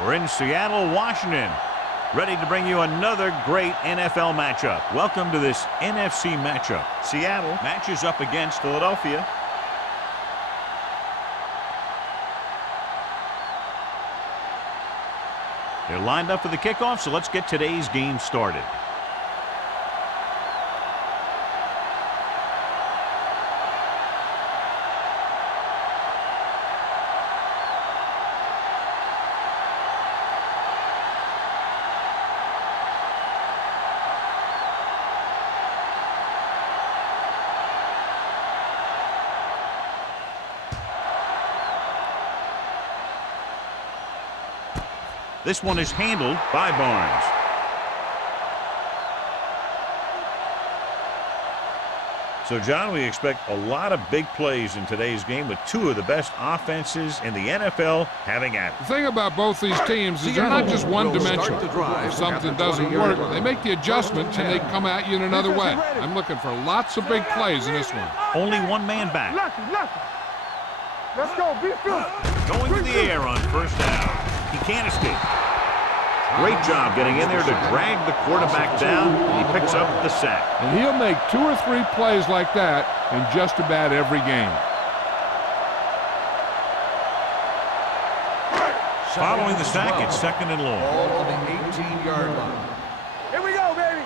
We're in Seattle, Washington, ready to bring you another great NFL matchup. Welcome to this NFC matchup. Seattle matches up against Philadelphia. They're lined up for the kickoff, so let's get today's game started. This one is handled by Barnes. So, John, we expect a lot of big plays in today's game with two of the best offenses in the NFL having at it. The thing about both these teams is they're not just one-dimensional. If something doesn't work, they make the adjustment and they come at you in another way. I'm looking for lots of big plays in this one. Only one man back. Let's go, be good. Going to the air on first down. He can't escape. Great job getting in there to drag the quarterback down, and he picks up the sack. And he'll make 2 or 3 plays like that in just about every game. Following the sack, it's second and long. Ball on the 18-yard line. Here we go, baby.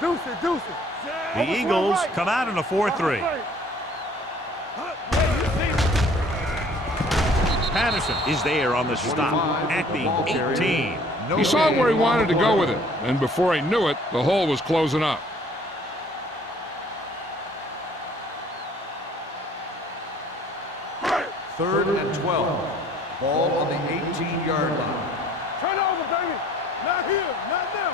Deuces. The Eagles come out in a 4-3. Patterson is there on the stop at the 18. He saw where he wanted to go with it, and before he knew it, the hole was closing up. Third and 12. Ball on the 18-yard line. Turn over, baby. Not here, not now.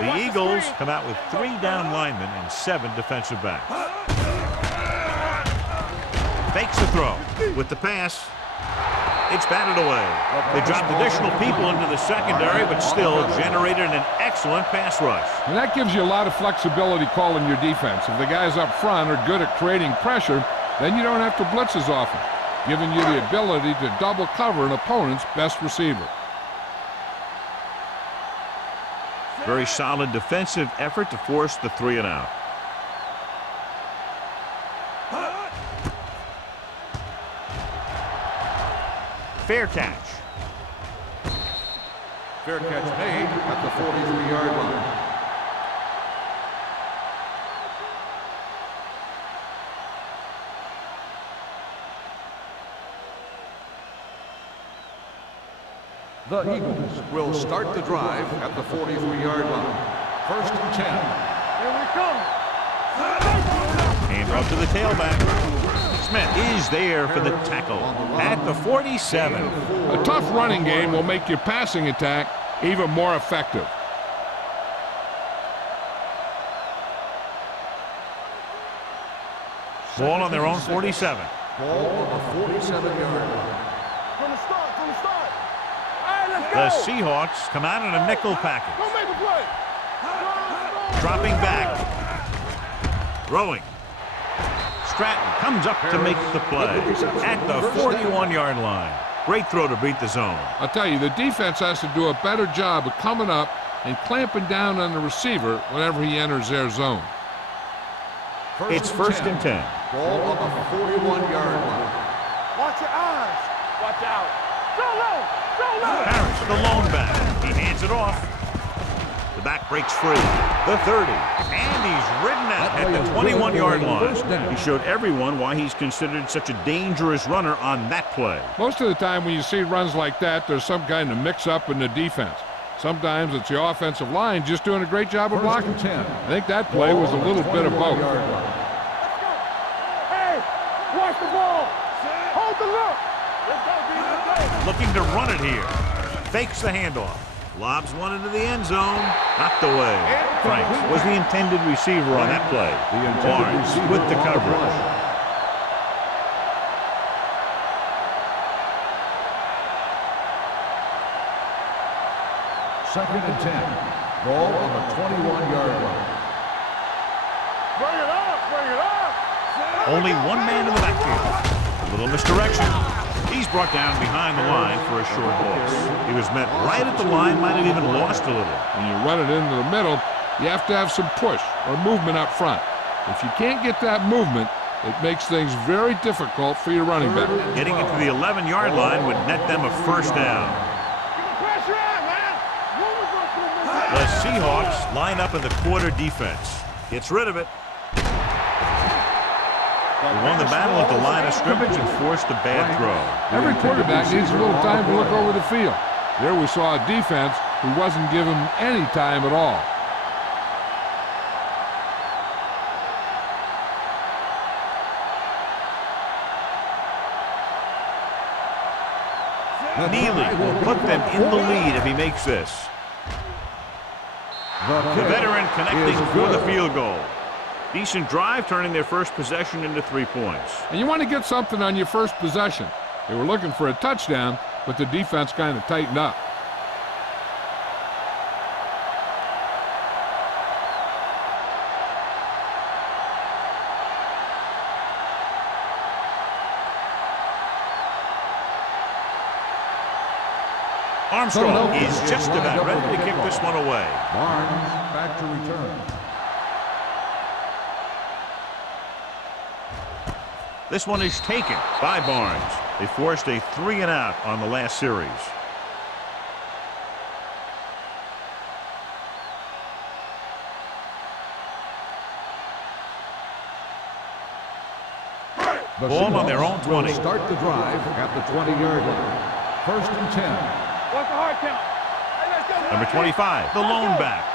The Eagles come out with 3 down linemen and 7 defensive backs. Fakes the throw with the pass. It's batted away. They dropped additional people into the secondary, but still generated an excellent pass rush. And that gives you a lot of flexibility calling your defense. If the guys up front are good at creating pressure, then you don't have to blitz as often, giving you the ability to double cover an opponent's best receiver. Very solid defensive effort to force the 3 and out. Fair catch. Fair catch made at the 43-yard line. The Eagles will start the drive at the 43-yard line. First and 10. Here we come. Hand off to the tailback. Smith is there for the tackle at the 47. A tough running game will make your passing attack even more effective. Ball on their own 47. Ball on the 47-yard line. From the start. All right, let's The go. Seahawks come out in a nickel package. Go make a play. Dropping back. Throwing. Stratton comes up to make the play at the 41-yard line. Great throw to beat the zone. I'll tell you, the defense has to do a better job of coming up and clamping down on the receiver whenever he enters their zone. It's first and 10. Ball on the 41-yard line. Watch your eyes. Watch out. Go low. Harris, the lone back. He hands it off. The back breaks free. The 30. And he's ridden out at the 21-yard line. He showed everyone why he's considered such a dangerous runner on that play. Most of the time when you see runs like that, there's some kind of mix-up in the defense. Sometimes it's the offensive line just doing a great job of blocking. I think that play was a little bit of both. Hey, watch the ball. Hold the look. Let's go. Looking to run it here. Fakes the handoff. Lobs one into the end zone. Knocked away. Franks was the intended receiver on that play. Barnes with the coverage. Second and 10. Ball on the 21-yard line. Bring it up. Only one man in the backfield. A little misdirection. He's brought down behind the line for a short loss. He was met right at the line, might have even lost a little. When you run it into the middle, you have to have some push or movement up front. If you can't get that movement, it makes things very difficult for your running back. Getting it to the 11-yard line would net them a first down. The Seahawks line up in the quarter defense. Gets rid of it. They won the battle at the line of scrimmage and forced a bad throw. Every quarterback needs a little time to look over the field. There we saw a defense who wasn't given any time at all. Neely will put them in the lead if he makes this. The veteran connecting for the field goal. Decent drive, turning their first possession into 3 points. And you want to get something on your first possession. They were looking for a touchdown, but the defense kind of tightened up. Armstrong is just about ready to kick this one away. Barnes back to return. This one is taken by Barnes. They forced a 3-and-out on the last series. Ball on their own 20. Start the drive at the 20-yard line. First and 10. What's the hard count? Hey, let's go. Number 25, the lone back.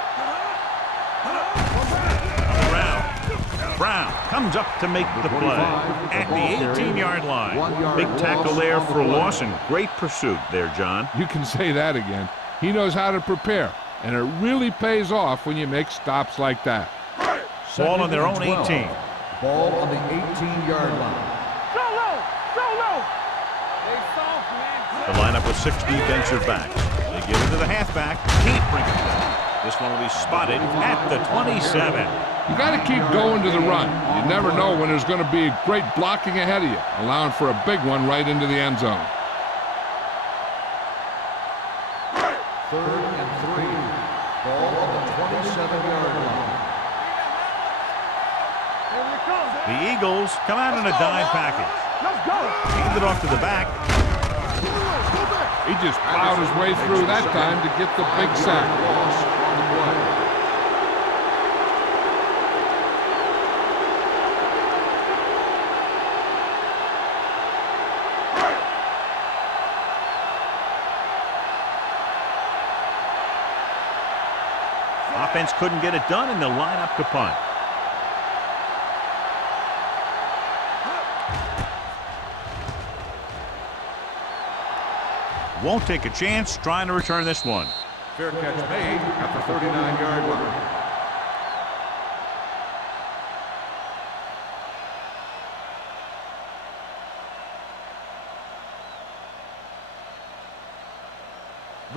Brown comes up to make the play at the 18-yard line. Big tackle there for a loss and great pursuit there, John. You can say that again. He knows how to prepare, and it really pays off when you make stops like that. Ball on their own 18. Ball on the 18-yard line. So low! So low! They soft, man. The lineup with 6 defensive backs. They give it to the halfback. Can't bring it back. This one will be spotted at the 27. You got to keep going to the run. You never know when there's going to be great blocking ahead of you, allowing for a big one right into the end zone. Third and 3. Ball on the 27-yard line. Here we come. The Eagles come out in a dime package. Let's go. Hand it off to the back. He just plowed his way through that time to get the big sack. Loss on the play. Offense couldn't get it done, and they'll line up to punt. Won't take a chance trying to return this one. Fair catch made at the 39-yard line.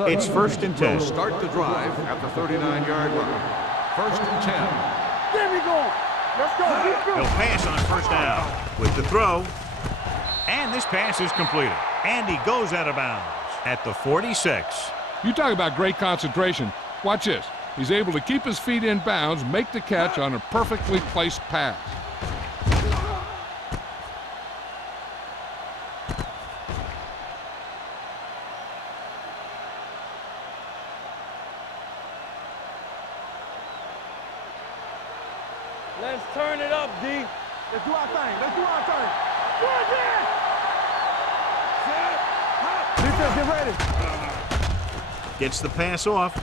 It's first and 10. Will start the drive at the 39-yard line. First and 10. There we go. Let's go. Keep He'll going. pass on first down with the throw. And this pass is completed. And he goes out of bounds at the 46. You talk about great concentration. Watch this. He's able to keep his feet in bounds, make the catch on a perfectly placed pass. Let's turn it up, D. Let's do our thing. Let's do our thing. Good, man. Defense, get ready. Gets the pass off.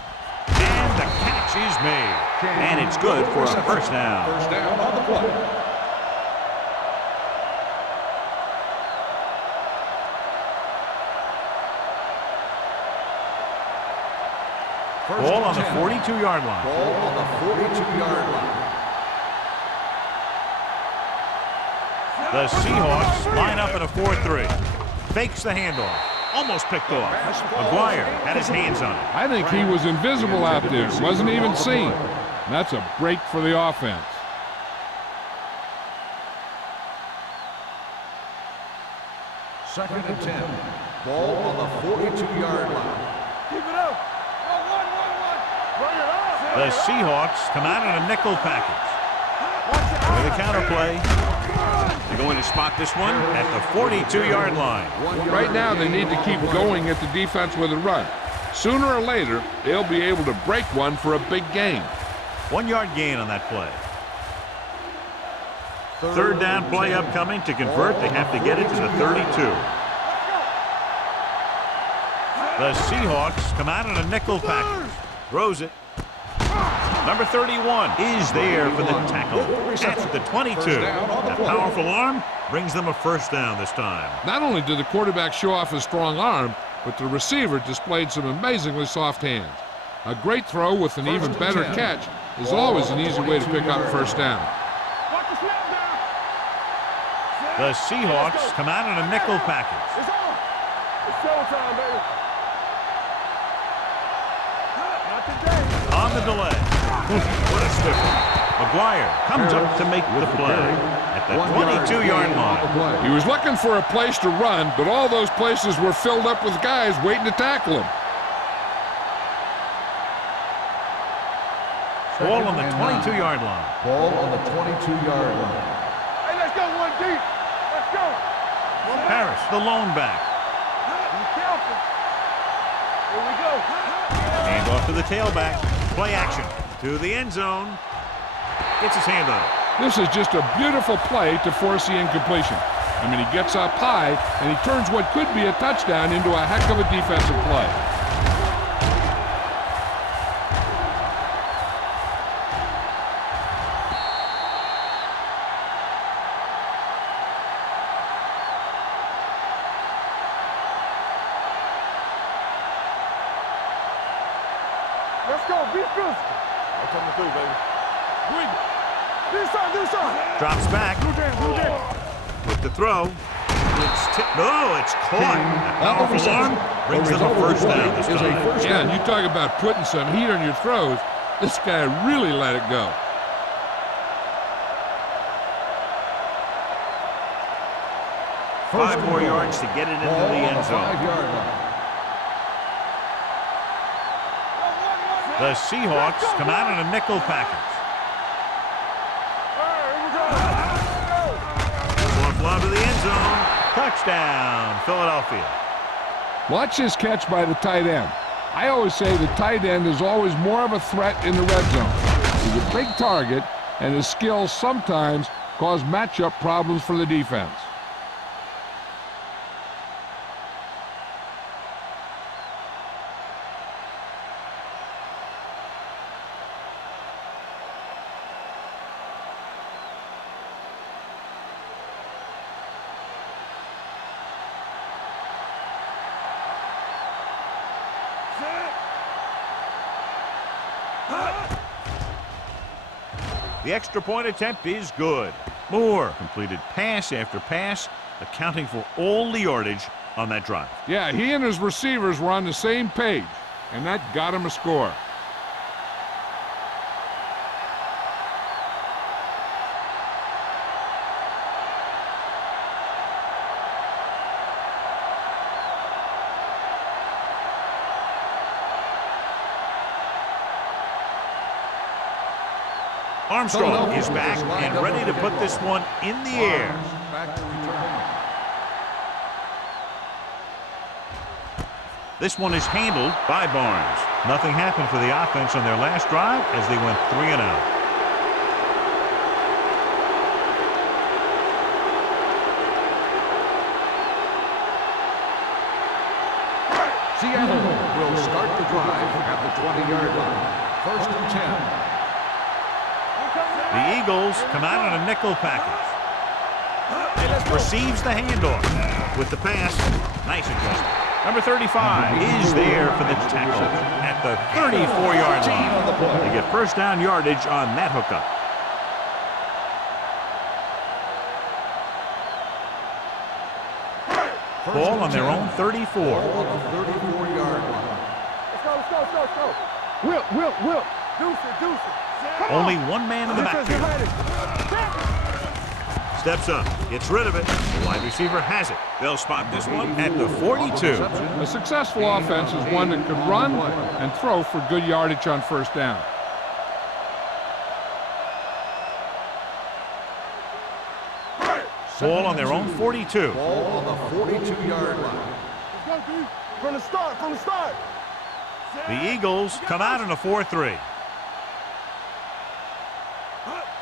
And the catch is made. And it's good for a first down. First down on the play. Ball on the 42-yard line. Ball on the 42-yard line. The Seahawks line up in a 4-3. Fakes the handoff. Almost picked off. McGuire had his hands on it. I think he was invisible out there. Wasn't even seen. That's a break for the offense. Second and 10. Ball on the 42-yard line. Keep it up. Bring it up. The Seahawks come out in a nickel package. With a counter play. They're going to spot this one at the 42-yard line. Right now, they need to keep going at the defense with a run. Sooner or later, they'll be able to break one for a big gain. 1-yard gain on that play. Third down play upcoming. To convert, they have to get it to the 32. The Seahawks come out in a nickel package. Throws it. Number 31 is there for the tackle at the 22. That powerful arm brings them a first down this time. Not only did the quarterback show off his strong arm, but the receiver displayed some amazingly soft hands. A great throw with an even better catch is always an easy way to pick up first down. The Seahawks come out in a nickel package. It's on. It's showtime, baby. Not today. On the delay. What a stiffer. McGuire comes up to make the play at the 22-yard line. He was looking for a place to run, but all those places were filled up with guys waiting to tackle him. Ball on the 22-yard line. Ball on the 22-yard line. Hey, let's go one deep. Let's go. Harris, the lone back. Be careful. Here we go. Hand off to the tailback. Play action to the end zone. Gets his hand on it. This is just a beautiful play to force the incompletion. I mean, he gets up high, and he turns what could be a touchdown into a heck of a defensive play. Let's go. Be physical. I'm coming through, baby. Do something. Drops back. With the throw. It's tipped. No, it's caught. That powerful arm brings them a first down this time. Yeah, and you talk about putting some heat on your throws. This guy really let it go. Five more yards to get it into the end zone. 5-yard line. The Seahawks come out in a nickel package. Fourth lob to the end zone. Touchdown, Philadelphia. Watch this catch by the tight end. I always say the tight end is always more of a threat in the red zone. He's a big target, and his skills sometimes cause matchup problems for the defense. The extra point attempt is good. Moore completed pass after pass, accounting for all the yardage on that drive. Yeah, he and his receivers were on the same page, and that got him a score. Armstrong is back and ready to put this one in the air. Back to return. This one is handled by Barnes. Nothing happened for the offense on their last drive as they went 3 and out. Seattle will start the drive at the 20-yard line. First and 10. The Eagles come out in a nickel package. Receives the handoff with the pass. Nice adjustment. Number 35 is there for the tackle at the 34-yard line. They get first down yardage on that hookup. Ball on their own 34. Ball on the 34-yard line. Let's go. Whip. Deuce it. Only one man in the backfield. steps up, gets rid of it. The wide receiver has it. They'll spot this one at the 42. A successful offense is one that could run and throw for good yardage on first down. Ball on their own 42. Ball on the 42-yard line. Let's go, D. From the start. The Eagles come out in a 4-3.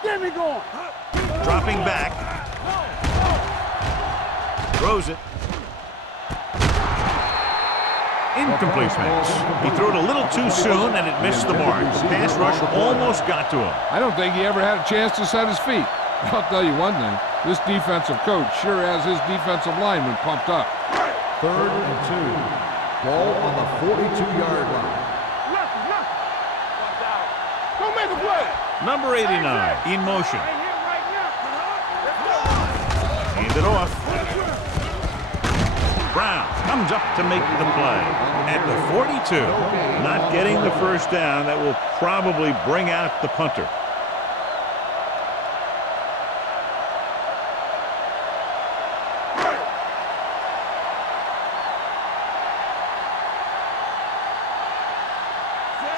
Get me going. Dropping back. Throws it. Incomplete pass. He threw it a little too soon and it missed the mark. The pass rush almost got to him. I don't think he ever had a chance to set his feet. I'll tell you one thing, this defensive coach sure has his defensive lineman pumped up. 3rd and 2. Ball on the 42-yard line. Left. Don't make a play. Number 89 in motion. Right here, right now. Hand it off. Brown comes up to make the play at the 42. Not getting the first down. That will probably bring out the punter.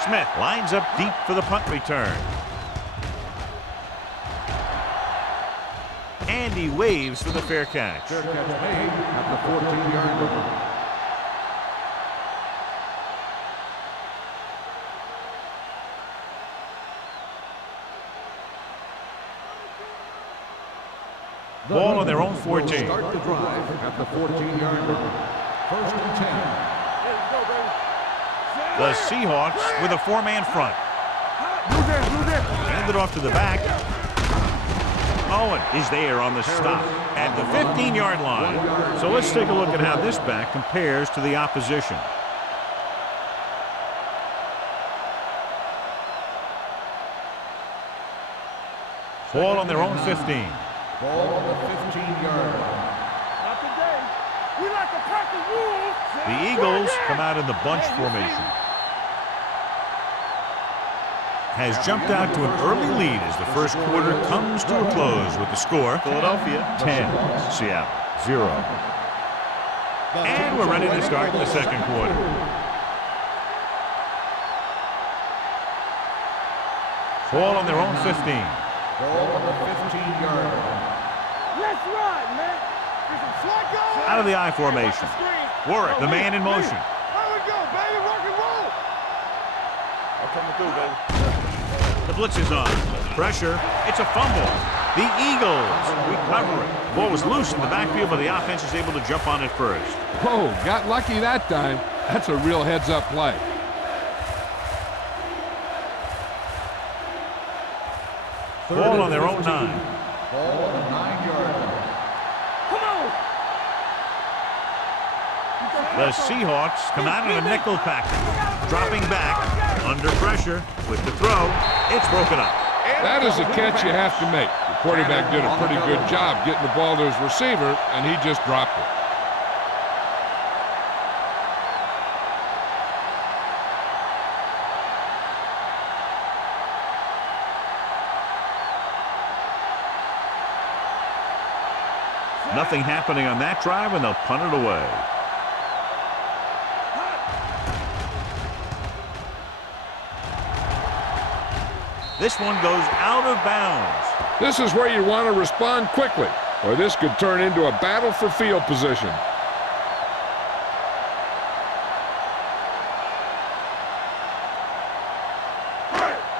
Smith lines up deep for the punt return. And he waves for the fair catch. Fair catch made at the 14-yard line. Ball on their own 14. Start the drive at the 14-yard line. 1st and 10. The Seahawks with a 4-man front. Hand it off to the back. Owen is there on the stop at the 15-yard line. So let's take a look at how this back compares to the opposition. Ball on their own 15. Ball on the 15-yard line. Not today. We like to pack the wolves. The Eagles come out in the bunch formation. Has jumped out to an early lead as the first quarter comes to a close with the score Philadelphia 10, Seattle 0. And we're ready to start the second quarter. Ball on their own 15. Ball on the 15-yard line. Let's run, man. There's some slot going. Out of the I formation. Warwick, the man in motion. Here we go, baby. Rock and roll. I'm coming through, baby. The blitz is on. Pressure. It's a fumble. The Eagles recover it. Ball was loose in the backfield, but the offense is able to jump on it first. Oh, got lucky that time. That's a real heads-up play. Ball on their own 9. Ball on the 9-yard line. Come on. The Seahawks come out in a nickel package. Dropping back. Under pressure. With the throw. It's broken up. That is a catch you have to make. The quarterback did a pretty good job getting the ball to his receiver, and he just dropped it. Nothing happening on that drive, and they'll punt it away. This one goes out of bounds. This is where you want to respond quickly, or this could turn into a battle for field position.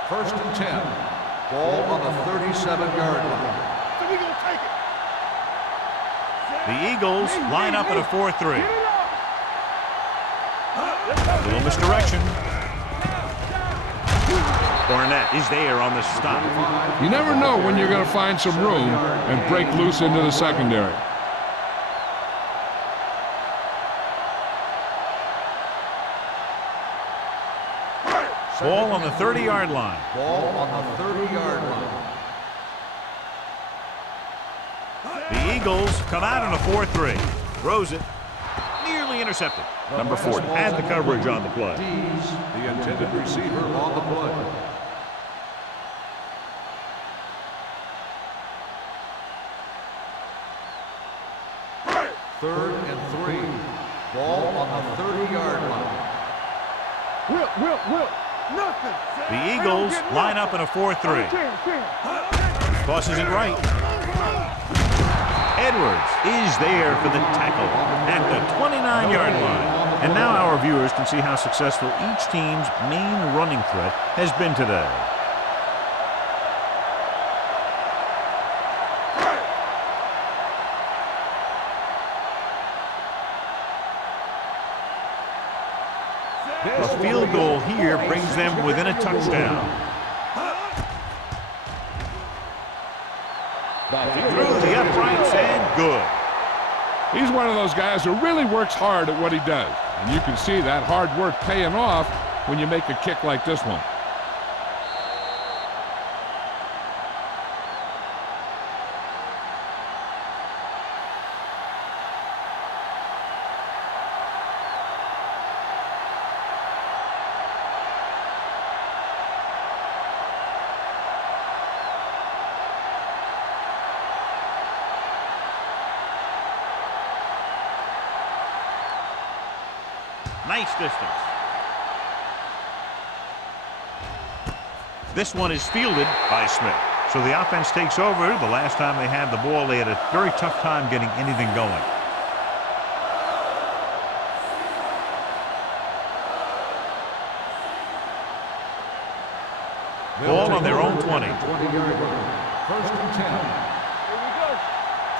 First and 10. Ball on the 37-yard line. So we gonna take it. The Eagles line up in a 4-3. A little misdirection. Barnett is there on the stop. You never know when you're going to find some room and break loose into the secondary. Ball on the 30-yard line. Ball on the 30-yard line. The Eagles come out in a 4-3. Throws it. Nearly intercepted. Number 40 had the coverage on the play. D's the intended receiver on the play. 3rd and 3. Ball on the 30-yard line. Will. Nothing. The Eagles line up in a 4-3. Tosses it right. Edwards is there for the tackle at the 29-yard line. And now our viewers can see how successful each team's main running threat has been today. A field goal here brings them within a touchdown. Through the uprights and good. He's one of those guys who really works hard at what he does. And you can see that hard work paying off when you make a kick like this one. Nice distance. This one is fielded by Smith. So the offense takes over. The last time they had the ball, they had a very tough time getting anything going. Ball on their own 20. 20-yard line. 1st and 10. Here we go.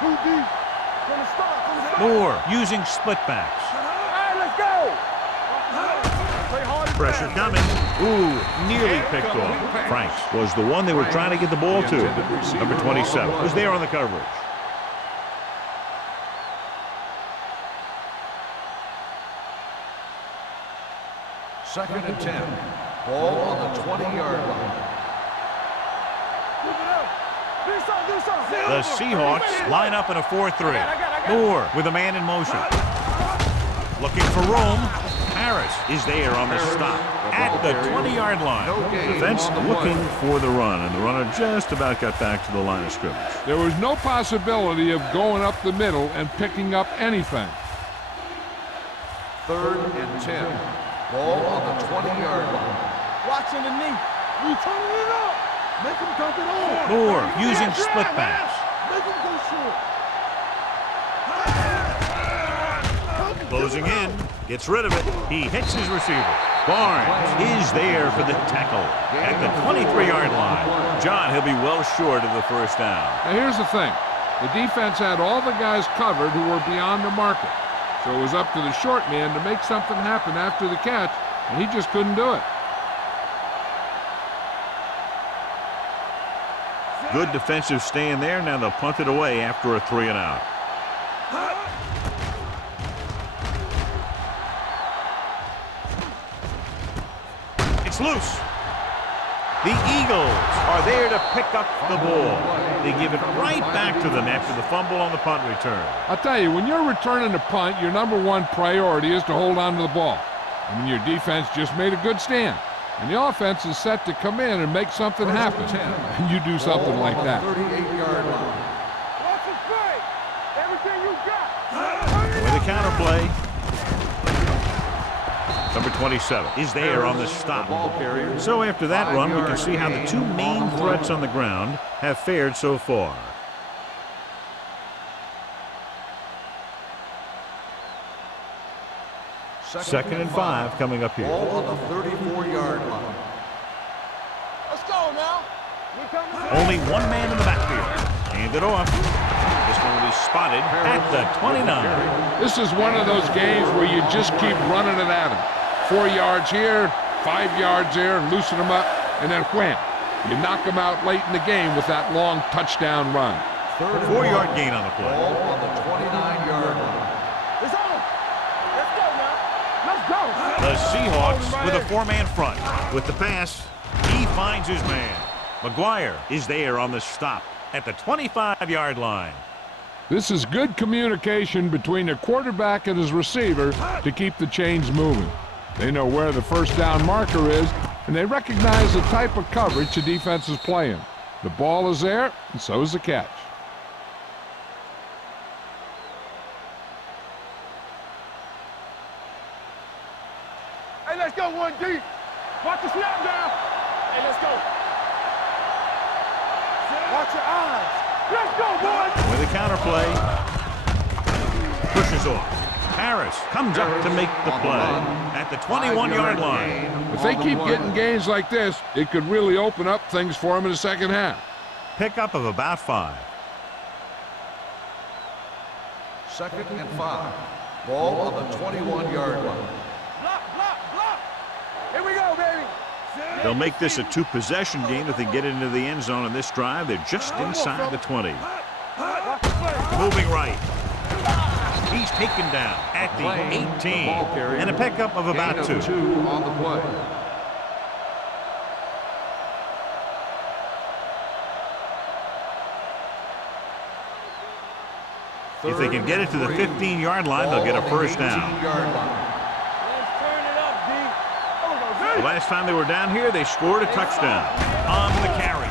2 deep. From the start. Moore using split backs. All right, let's go. Play hard. Pressure coming. Ooh, nearly picked off. Franks was the one they were trying to get the ball to. Number 27 was there on the coverage. Second and 10. Ball on the 20-yard line. The Seahawks line up in a 4-3. Moore with a man in motion. Looking for room. Harris is there on the stop at the 20-yard line. Defense looking for the run, and the runner just about got back to the line of scrimmage. There was no possibility of going up the middle and picking up anything. 3rd and 10. Ball on the 20-yard line. Watching the knee. We turning it up. Make him dump it on. Moore using split backs. Make him go short. Closing in. Gets rid of it. He hits his receiver. Barnes is there for the tackle at the 23-yard line. John, he'll be well short of the first down. Now here's the thing. The defense had all the guys covered who were beyond the marker. So it was up to the short man to make something happen after the catch, and he just couldn't do it. Good defensive stand there. Now they'll punt it away after a 3-and-out. It's loose. The Eagles are there to pick up the ball. They give it right back to them after the fumble on the punt return. I'll tell you, when you're returning a punt, your number one priority is to hold on to the ball. I mean, your defense just made a good stand. And the offense is set to come in and make something happen. And you do something like that. 38-yard line. Watch the play. Everything you got. With a counter play. Number 27 is there on the stop. So after that run, we can see how the two main threats on the ground have fared so far. Second and 5 coming up here. Ball on the 34-yard line. Let's go now. Only one man in the backfield. Hand it off. This one will be spotted at the 29. This is one of those games where you just keep running it at them. 4 yards here, 5 yards there, loosen them up, and then wham. You knock them out late in the game with that long touchdown run. 4-yard gain on the play. Ball on the 29-yard line. It's on. Let's go now. Let's go. The Seahawks with a 4-man front. With the pass, he finds his man. McGuire is there on the stop at the 25-yard line. This is good communication between the quarterback and his receiver to keep the chains moving. They know where the first down marker is, and they recognize the type of coverage the defense is playing. The ball is there, and so is the catch. let's go, 1D. Watch the snap down. Hey, let's go. Watch your eyes. Let's go, boys. With a counterplay. Pushes off. Harris comes up to make the play at the 21-yard line. If they keep getting gains like this, it could really open up things for them in the second half. Pickup of about 5. 2nd and 5. Ball on the 21-yard line. Block, block, block. Here we go, baby. They'll make this a 2-possession game if they get into the end zone in this drive. They're just inside the 20. Moving right. He's taken down at the 18. And a pickup of about 2. 2 on the play. If they can get it to the 15-yard line, they'll get a first down. Let's turn it up, D. The last time they were down here, they scored a touchdown. On the carry.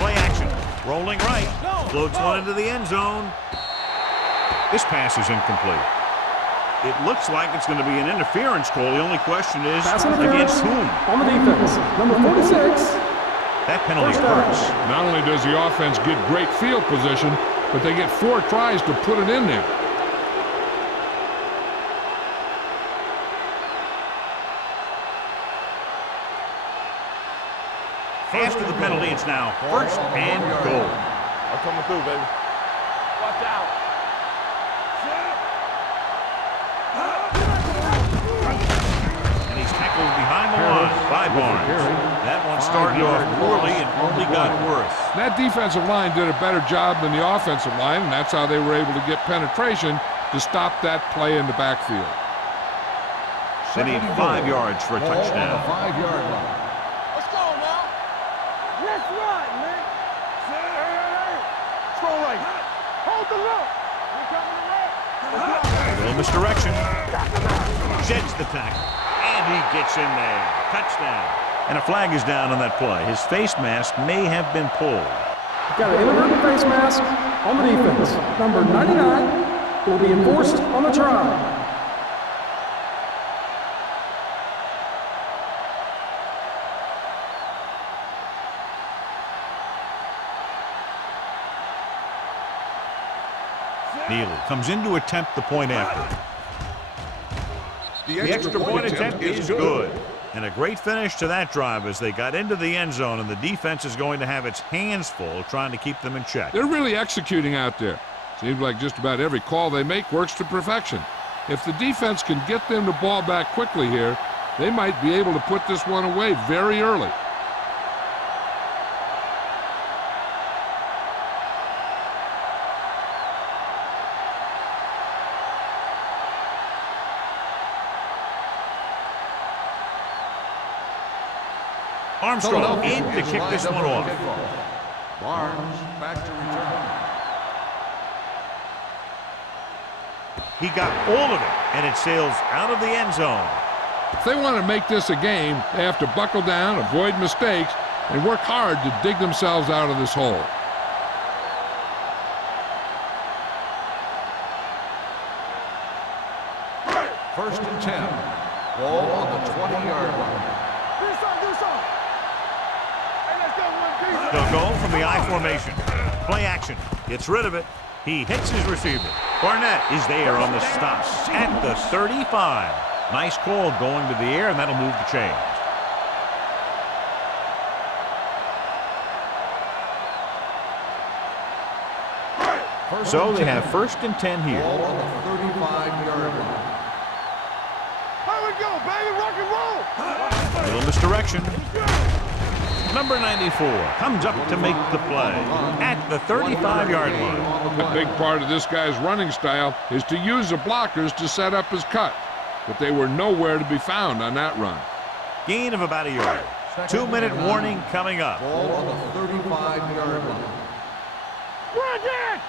Play action. Rolling right. Floats one into the end zone. This pass is incomplete. It looks like it's going to be an interference call. The only question is against whom? On the defense, number 46. That penalty hurts. Not only does the offense get great field position, but they get 4 tries to put it in there. After the penalty, it's now 1st and goal. I'm coming through, baby. Watch out. And he's tackled behind the line by Barnes. That one started off poorly and only got worse. That defensive line did a better job than the offensive line, and that's how they were able to get penetration to stop that play in the backfield. They need 5 yards for a touchdown. 5-yard line. Let's go now. Let's ride, man. Strong right. Hold the look. We're coming around. A little misdirection. Sheds the tackle. And he gets in there. Touchdown. And a flag is down on that play. His face mask may have been pulled. Got an inadvertent face mask on the defense. Number 99 will be enforced on the try. Neely comes in to attempt the point after. The extra point attempt is good. And a great finish to that drive as they got into the end zone, and the defense is going to have its hands full trying to keep them in check. They're really executing out there. Seems like just about every call they make works to perfection. If the defense can get them the ball back quickly here, they might be able to put this one away very early. Armstrong in to kick this one off. Barnes back to return. He got all of it, and it sails out of the end zone. If they want to make this a game, they have to buckle down, avoid mistakes, and work hard to dig themselves out of this hole. First and 10. Ball on the 20-yard line. They'll go from the I formation. Play action. Gets rid of it. He hits his receiver. Barnett is there on the stop at the 35. Nice call going to the air, and that'll move the chains. So they have 1st and 10 here. Ball on the 35-yard line. Here we go, baby. Rock and roll. A little misdirection. Number 94 comes up to make the play at the 35-yard line. A big part of this guy's running style is to use the blockers to set up his cut, but they were nowhere to be found on that run. Gain of about a yard. 2-minute warning coming up. Ball on the 35-yard line. Run, Dad.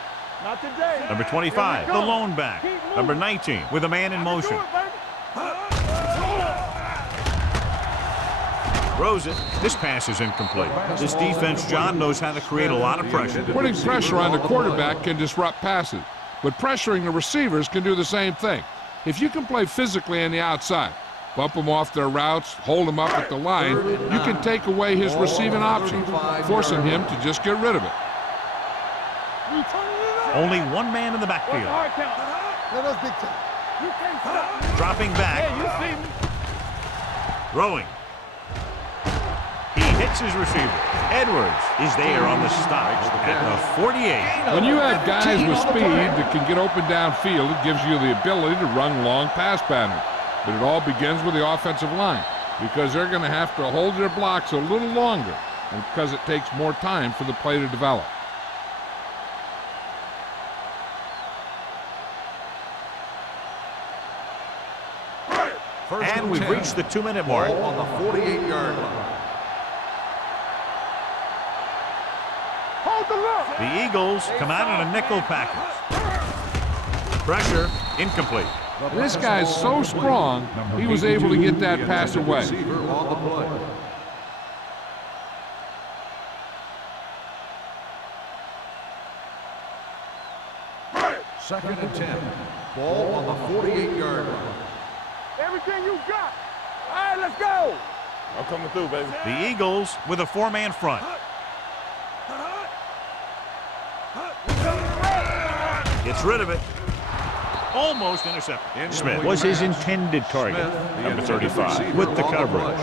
Not today. Number 25, the lone back. Number 19 with a man in motion. Throws it. This pass is incomplete. This defense, John, knows how to create a lot of pressure. Putting pressure on the quarterback can disrupt passes, but pressuring the receivers can do the same thing. If you can play physically on the outside, bump them off their routes, hold them up at the line. You can take away his receiving options, forcing him to just get rid of it. Only one man in the backfield. Dropping back. Throwing. He hits his receiver. Edwards is there on the stop at the 48. When you have guys with speed that can get open downfield, it gives you the ability to run long pass patterns. But it all begins with the offensive line, because they're going to have to hold their blocks a little longer, and because it takes more time for the play to develop. And we've reached the 2-minute mark. On the 48-yard line. Hold the look. The Eagles come out in a nickel package. Pressure, incomplete. This guy's so strong, he was able to get that pass away. Receiver on the play. Second and 10. Ball on the 48-yard line. Everything you got. All right, let's go. I'm coming through, baby. The Eagles with a 4-man front. Gets rid of it. Almost intercepted. Smith was his intended target. Number 35. With the coverage.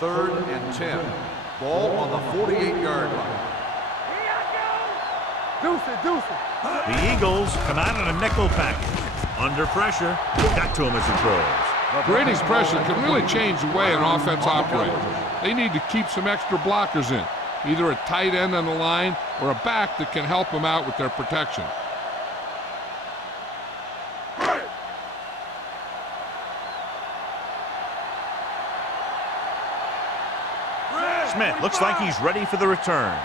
Third and 10. Ball on the 48-yard line. Deuce it. The Eagles come out in a nickel package. Under pressure. Got to him as he throws. Creating pressure can really change the way an offense operates. They need to keep some extra blockers in, either a tight end on the line or a back that can help them out with their protection. Smith looks like he's ready for the return.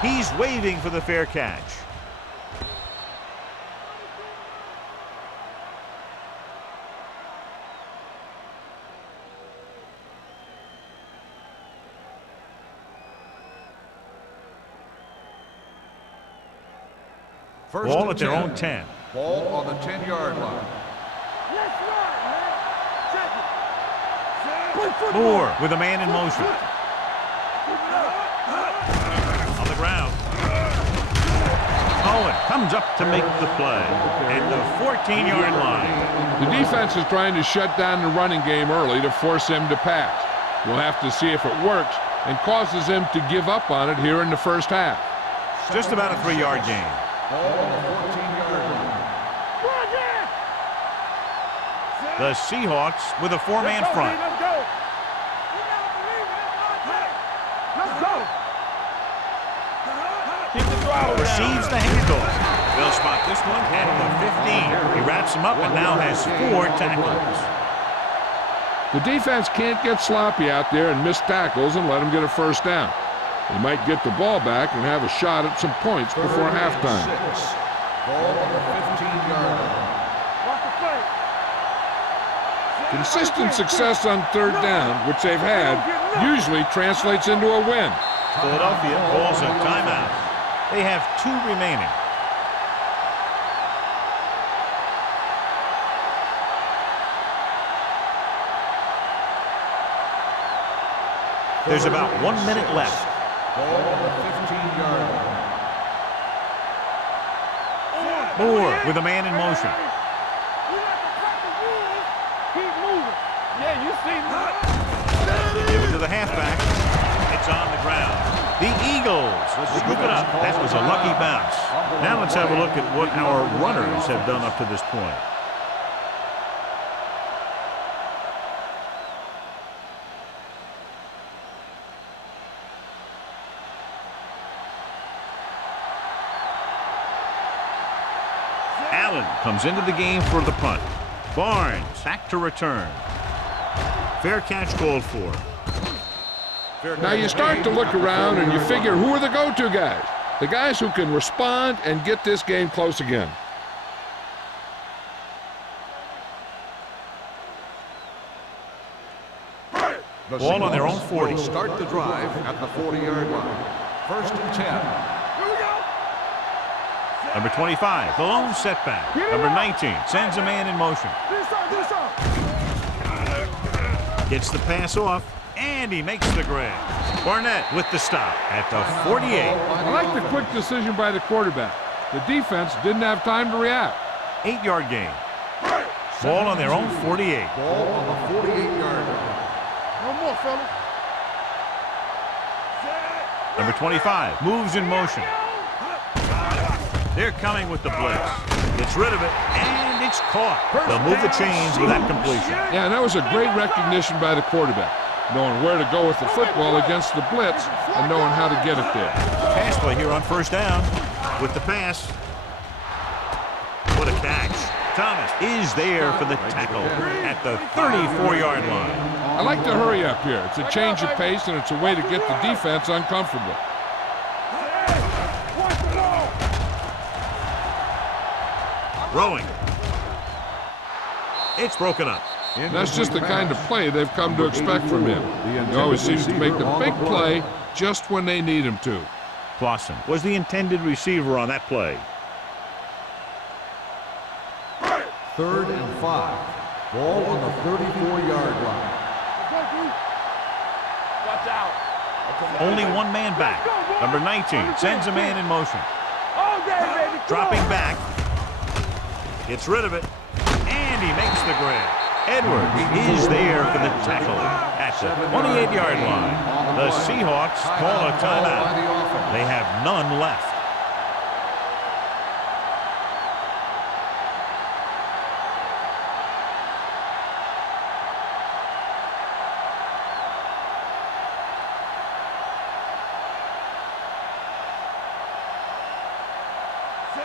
He's waving for the fair catch. First Ball and at their 10. own 10. Ball on the 10-yard line. Let's run, man. Check it. Play football. Moore with a man in motion. On the ground. Owen comes up to make the play at the 14-yard line. The defense is trying to shut down the running game early to force him to pass. We'll have to see if it works and causes him to give up on it here in the first half. Just about a 3-yard gain. Ball on the 14-yard line. The Seahawks with a 4-man front. Let's go. Let's go. Keep the throttle Receives the handoff. They'll spot this one at the 15. He wraps him up and now has 4 tackles. The defense can't get sloppy out there and miss tackles and let him get a first down. They might get the ball back and have a shot at some points before halftime. Ball on the 15-yard line. Watch the play. Consistent success on third down, which they've had, usually translates into a win. Philadelphia calls a timeout. They have 2 remaining. There's about 1 minute left. Ball on the 15-yard line. Moore with a man in motion. Keep moving. Yeah, you see me. Give it to the halfback. It's on the ground. The Eagles scoop it up. That was a lucky bounce. Now let's have a look at what our runners have done up to this point. Allen comes into the game for the punt. Barnes back to return. Fair catch called for. Now you start to look around and you figure, who are the go-to guys? The guys who can respond and get this game close again. The Ball on their own Seahawks 40. will start the drive at the 40-yard line. First and 10. Here we go. Number 25, the lone setback. Number 19 sends a man in motion. This up. Gets the pass off, and he makes the grab. Barnett with the stop at the 48. I like the quick decision by the quarterback. The defense didn't have time to react. 8-yard gain. Ball on their own 48. Ball on the 48-yard line. One more, fellas. Number 25 moves in motion. They're coming with the blitz. Gets rid of it, and it's caught. They'll move the chains with that completion. Yeah, and that was a great recognition by the quarterback, knowing where to go with the football against the blitz and knowing how to get it there. Pass play here on first down with the pass. What a catch. Thomas is there for the tackle at the 34-yard line. I like to hurry up here. It's a change of pace, and it's a way to get the defense uncomfortable. Watch the ball. Rowing. It's broken up. That's just the kind of play they've come to expect from him. He always seems to make the big play just when they need him to. Clausen was the intended receiver on that play. 3rd and 5. Ball on the 34-yard line. Watch out. Only one man back. Number 19 sends a man in motion. All day, baby. Come Dropping on. back. Gets rid of it. And he makes the grab. Edwards is there for the tackle at the 28-yard line. The Seahawks call a timeout. They have none left.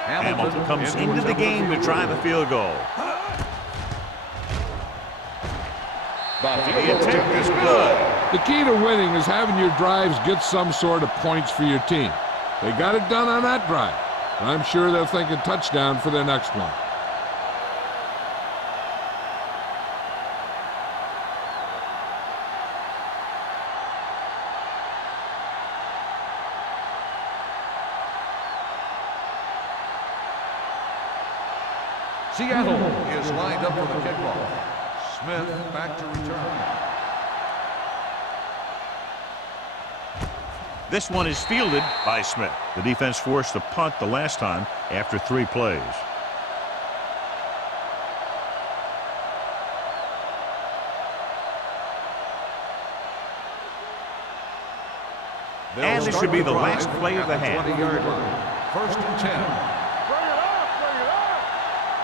Hamilton comes into the game to try the field goal. The attempt is good. The key to winning is having your drives get some sort of points for your team. They got it done on that drive. And I'm sure they're thinking touchdown for their next one. Seattle is lined up for the kickoff. Smith back to return. This one is fielded by Smith. The defense forced a punt the last time after 3 plays. And this should be the last play of the half. 20-yard line. 1st and 10. Bring it up.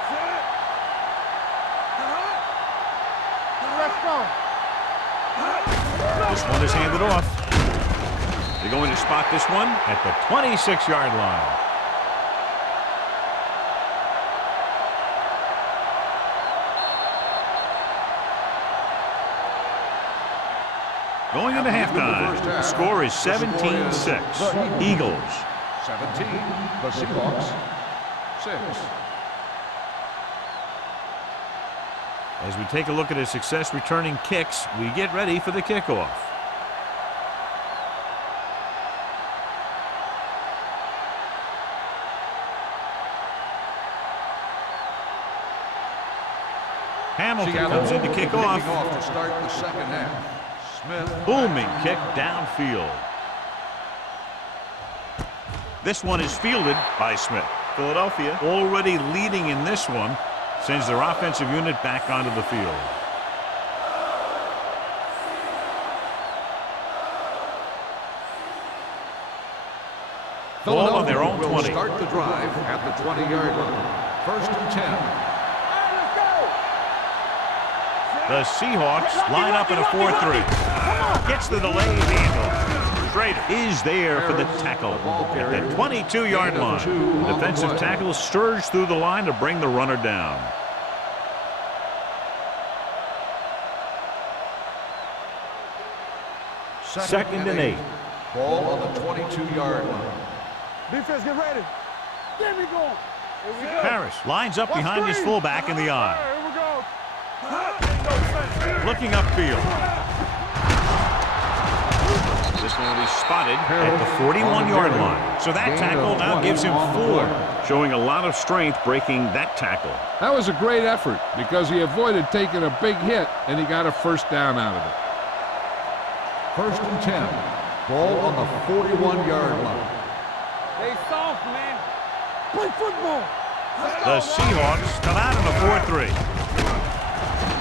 Set. Let's go. This one is handed off. They're going to spot this one at the 26-yard line. Going into halftime, the score is 17-6. Eagles. 17, the Seahawks, 6. As we take a look at his success returning kicks, we get ready for the kickoff. Hamilton comes in to kick off. To start the second half. Smith. Booming kick downfield. This one is fielded by Smith. Philadelphia already leading in this one, sends their offensive unit back onto the field. Ball on their own 20. Will start the drive at the 20-yard line. 1st and 10. The Seahawks line up in a 4-3. Gets the delayed handle. Schrader is there for the tackle at the 22-yard line. The defensive tackle surged through the line to bring the runner down. Second and 8. Ball on the 22-yard line. Defense, get ready. Get me going. Here we go. Harris lines up behind his fullback in the eye. Here we go. Looking upfield. going to be spotted at the 41-yard line. So that tackle now gives him 4, showing a lot of strength breaking that tackle. That was a great effort because he avoided taking a big hit, and he got a first down out of it. 1st and 10. Ball on the 41-yard line. Stay soft, man. Play football. The Seahawks come out in a 4-3.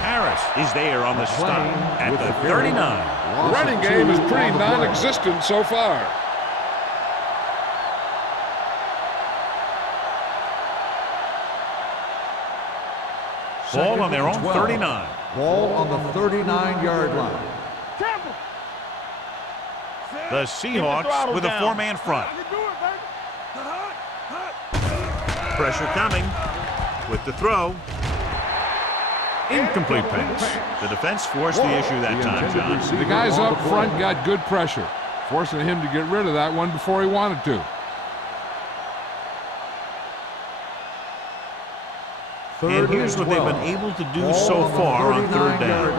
Harris is there on the stop at the 39. The running game is pretty non-existent so far. Ball on their own 39. Ball on the 39-yard line. The Seahawks with a 4-man front. Pressure coming with the throw. Incomplete pass. The defense forced the issue that time, John. The guys up front got good pressure, forcing him to get rid of that one before he wanted to. And here's what they've been able to do so far on 3rd down.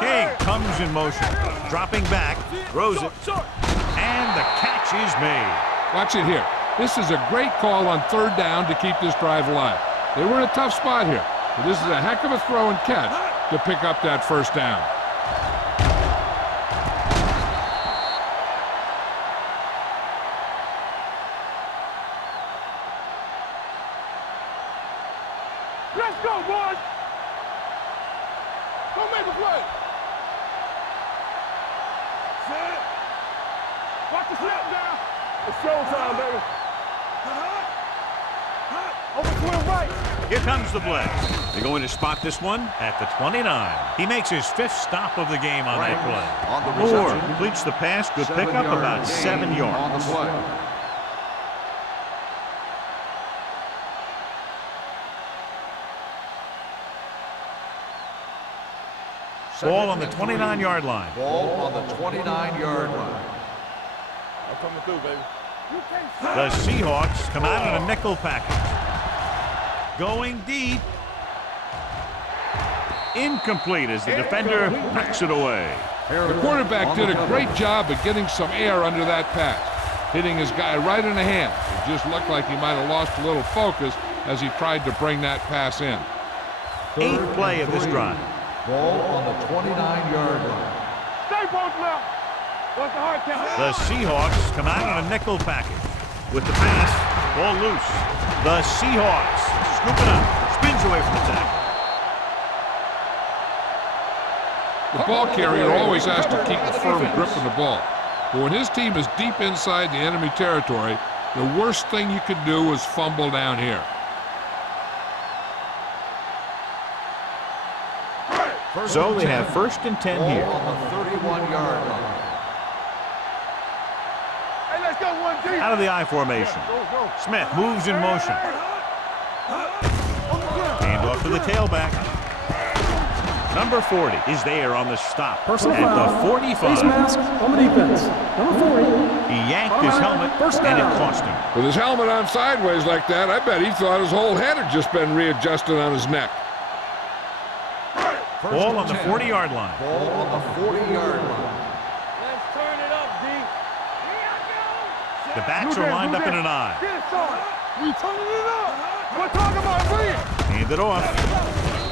King comes in motion, dropping back, throws it, and the catch is made. Watch it here. This is a great call on 3rd down to keep this drive alive. They were in a tough spot here, but this is a heck of a throw and catch to pick up that 1st down. Let's go, boys. Don't make a play. Set. Watch the snap down. It's showtime, baby. Over to the right. Here comes the blitz. They're going to spot this one at the 29. He makes his 5th stop of the game on that play. On the Moore reception, completes the pass. Good 7 pickup, yard about gain 7 yards. on the play. Ball on the 29-yard line. Ball on the 29-yard line. I'm coming through, baby. The Seahawks come out in a nickel package. Going deep. Incomplete as the defender knocks it away. The quarterback did a great job of getting some air under that pass, hitting his guy right in the hand. It just looked like he might have lost a little focus as he tried to bring that pass in. 8th play of this drive. Ball on the 29-yard line. Stay both now. What's the hard count? The Seahawks come out in a nickel package. With the pass, ball loose. The Seahawks scoop it up. Spins away from the tackle. The ball carrier always has to keep a firm grip on the ball. But when his team is deep inside the enemy territory, the worst thing you could do is fumble down here. So they have 1st and 10 here. Ball on the 31-yard line. Hey, let's go one deep. Out of the I formation. Smith moves in motion. Hand off to the tailback. Number 40 is there on the stop Personal at foul. the 45. Face mask on the defense. Number 40. He yanked his helmet First and down. it cost him. With his helmet on sideways like that, I bet he thought his whole head had just been readjusted on his neck. Ball on the 40-yard line. Ball on the 40-yard line. Let's turn it up, D. The backs are lined up in an I. Get it started. We turning it up. We're talking about win. Hand it off.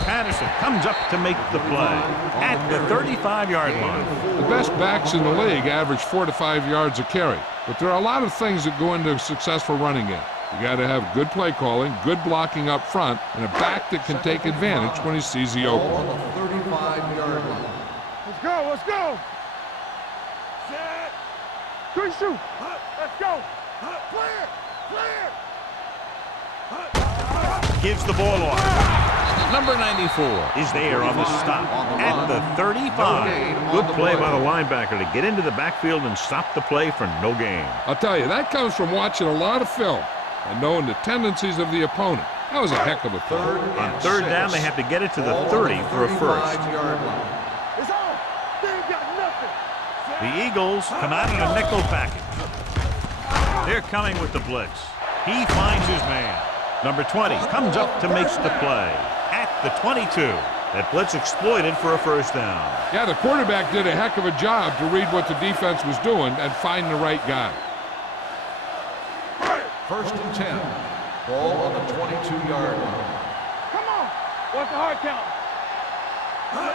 Patterson comes up to make the play at the 35-yard line. The best backs in the league average 4 to 5 yards a carry, but there are a lot of things that go into a successful running game. You got to have good play calling, good blocking up front, and a back that can take advantage when he sees the Ball open. on the 35-yard line. Let's go. Let's go. Set. Good shoot. Let's go. Clear. Clear. Gives the ball off. Number 94 is there on the stop at the 35. Good play by the linebacker to get into the backfield and stop the play for no gain. I'll tell you, that comes from watching a lot of film and knowing the tendencies of the opponent. That was a heck of a throw. On 3rd down, they have to get it to the 30 for a first. It's on. They ain't got nothing. The Eagles come out in a nickel package. They're coming with the blitz. He finds his man. Number 20 comes up to make the play at the 22. That blitz exploited for a first down. Yeah, the quarterback did a heck of a job to read what the defense was doing and find the right guy. 1st and 10. Ball on the 22-yard line. Come on. What's the hard count?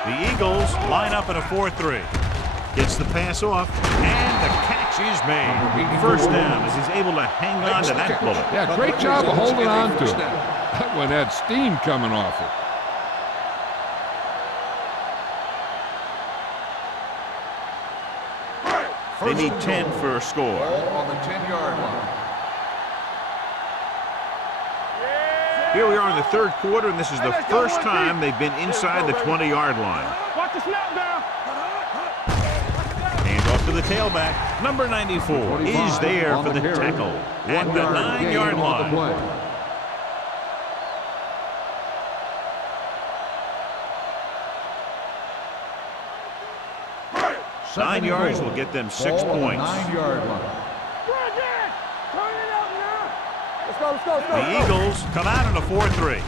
The Eagles line up in a 4-3. Gets the pass off, and the catch is made. First down as he's able to hang on to that bullet. Yeah, great job of holding on to it. That one had steam coming off it. They need 10 for a score. Ball on the 10-yard line. Here we are in the third quarter, and this is the first time they've been inside the 20-yard line. Watch the snap down. Hand off to the tailback. Number 94 is there for the tackle at the 9-yard line. 9 yards will get them 6 points. 9-yard line. Turn it up now. Let's go. The Eagles come out in a 4-3.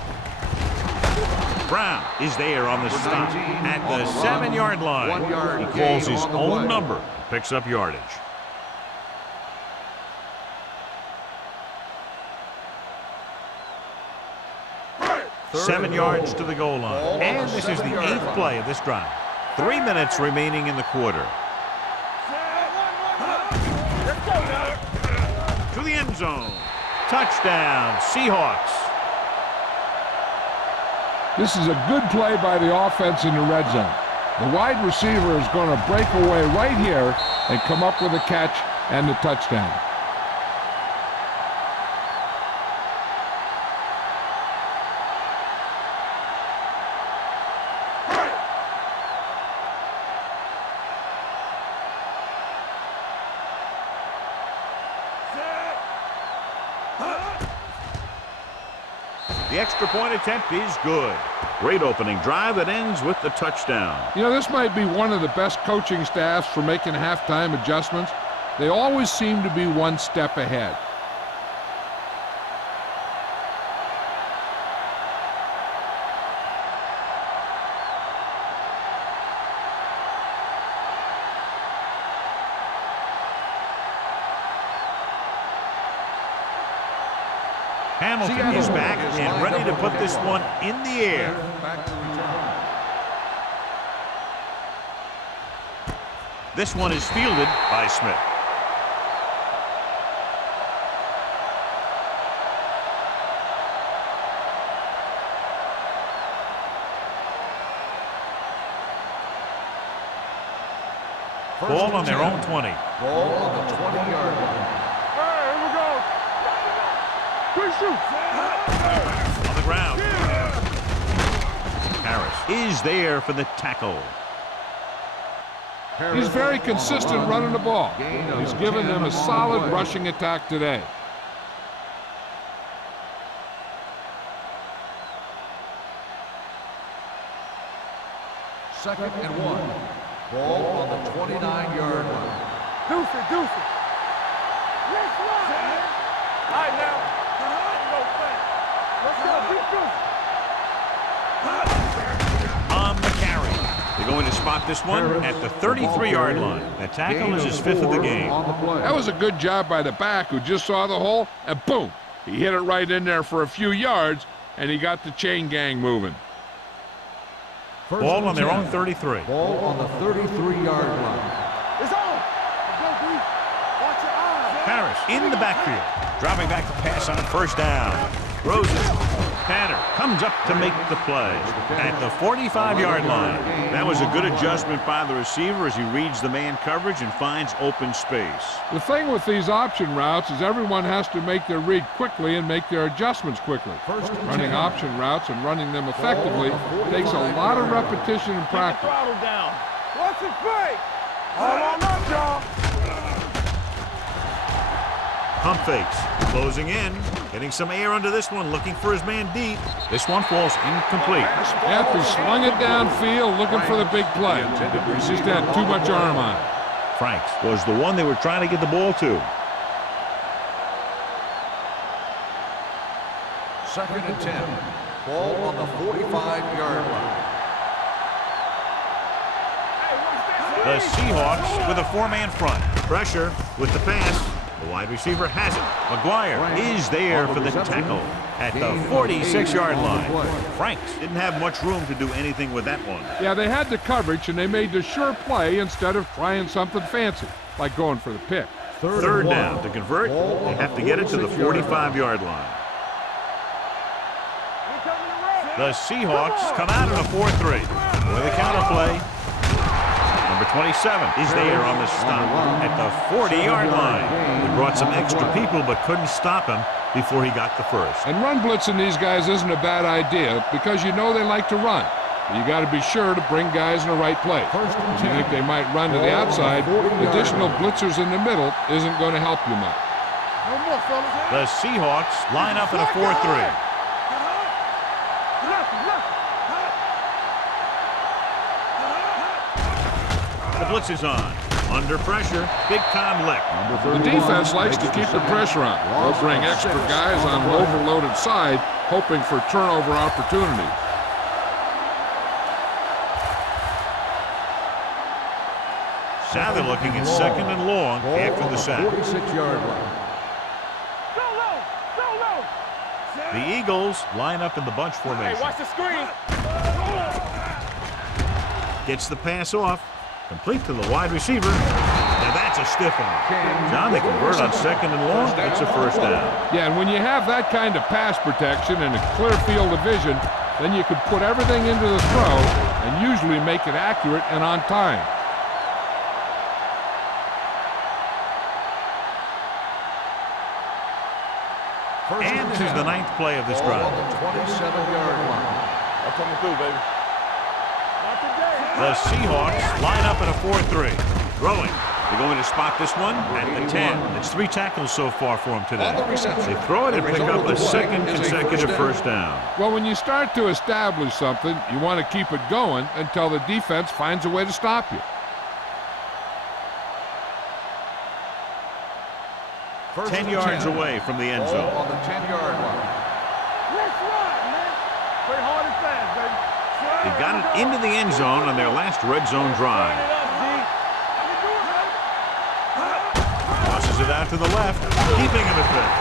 Brown is there on the stop at the 7-yard line. He calls his own number, picks up yardage. Seven yards to the goal line. And this is the 8th play of this drive. 3 minutes remaining in the quarter. To the end zone. Touchdown, Seahawks. This is a good play by the offense in the red zone. The wide receiver is going to break away right here and come up with a catch and the touchdown. The extra point attempt is good. Great opening drive that ends with the touchdown. You know, this might be one of the best coaching staffs for making halftime adjustments. They always seem to be one step ahead. Hamilton is back and ready to put this one in the air. This one is fielded by Smith. Ball on their own 20. Ball on the 20-yard line. Hey, here we go. Quick shoot. On the ground. Harris is there for the tackle. He's very consistent running the ball. He's given them a solid rushing attack today. Second and 1. Ball on the 29-yard line. Deuce it. Let's run. All right, now. Let's go. Keep deuce. On the carry. They're going to spot this one at the 33-yard line. That tackle is his 5th of the game. That was a good job by the back who just saw the hole, and boom, he hit it right in there for a few yards, and he got the chain gang moving. Ball on their own 33. Ball on the 33-yard line. It's on. Go, B. Watch your eyes. Harris in the backfield. Dropping back to pass on first down. Throws it. Tanner comes up to make the play at the 45-yard line. That was a good adjustment by the receiver as he reads the man coverage and finds open space. The thing with these option routes is everyone has to make their read quickly and make their adjustments quickly. Running option routes and running them effectively takes a lot of repetition and practice. Throttle down. What's it fake? Hold on up, y'all. Pump fakes. Closing in. Getting some air under this one. Looking for his man deep. This one falls incomplete. Yep, he slung it downfield looking for the big play. He just had too much arm on it. Franks was the one they were trying to get the ball to. Second and 10. Ball on the 45-yard line. The Seahawks with a four-man front. Pressure with the pass. The wide receiver has it. McGuire is there for the tackle at the 46-yard line. Franks didn't have much room to do anything with that one. Yeah, they had the coverage, and they made the sure play instead of trying something fancy, like going for the pick. Third down. To convert, they have to get it to the 45-yard line. The Seahawks come out in a 4-3 with a counter play. Number 27 is there on the stop at the 40-yard line. They brought some extra people but couldn't stop him before he got the first. And run blitzing these guys isn't a bad idea because you know they like to run. But you got to be sure to bring guys in the right place. If you think they might run to the outside, additional blitzers in the middle isn't going to help you much. The Seahawks line up in a 4-3. The blitz is on. Under pressure, big-time lick. The defense likes to keep the pressure on. They'll bring extra guys on an overloaded side, hoping for turnover opportunities. Now they're looking at second and long after the sack. 46-yard line. The Eagles line up in the bunch formation. Hey, watch the screen. Gets the pass off. Complete to the wide receiver. Now that's a stiff one. John, they convert on second and long. It's a first down. Yeah, and when you have that kind of pass protection and a clear field of vision, then you can put everything into the throw and usually make it accurate and on time. And this is the 9th play of this drive. On the 27-yard line. I'm coming through, baby. The Seahawks line up in a 4-3. Throwing. They're going to spot this one at the 10. It's 3 tackles so far for him today. They throw it and pick up a second consecutive first down. Well, when you start to establish something, you want to keep it going until the defense finds a way to stop you. 10 yards away from the end zone. On the 10-yard line. Let's run, man. Play hard and fast, baby. They got it into the end zone on their last red zone drive. Tosses it out to the left, keeping him at fifth.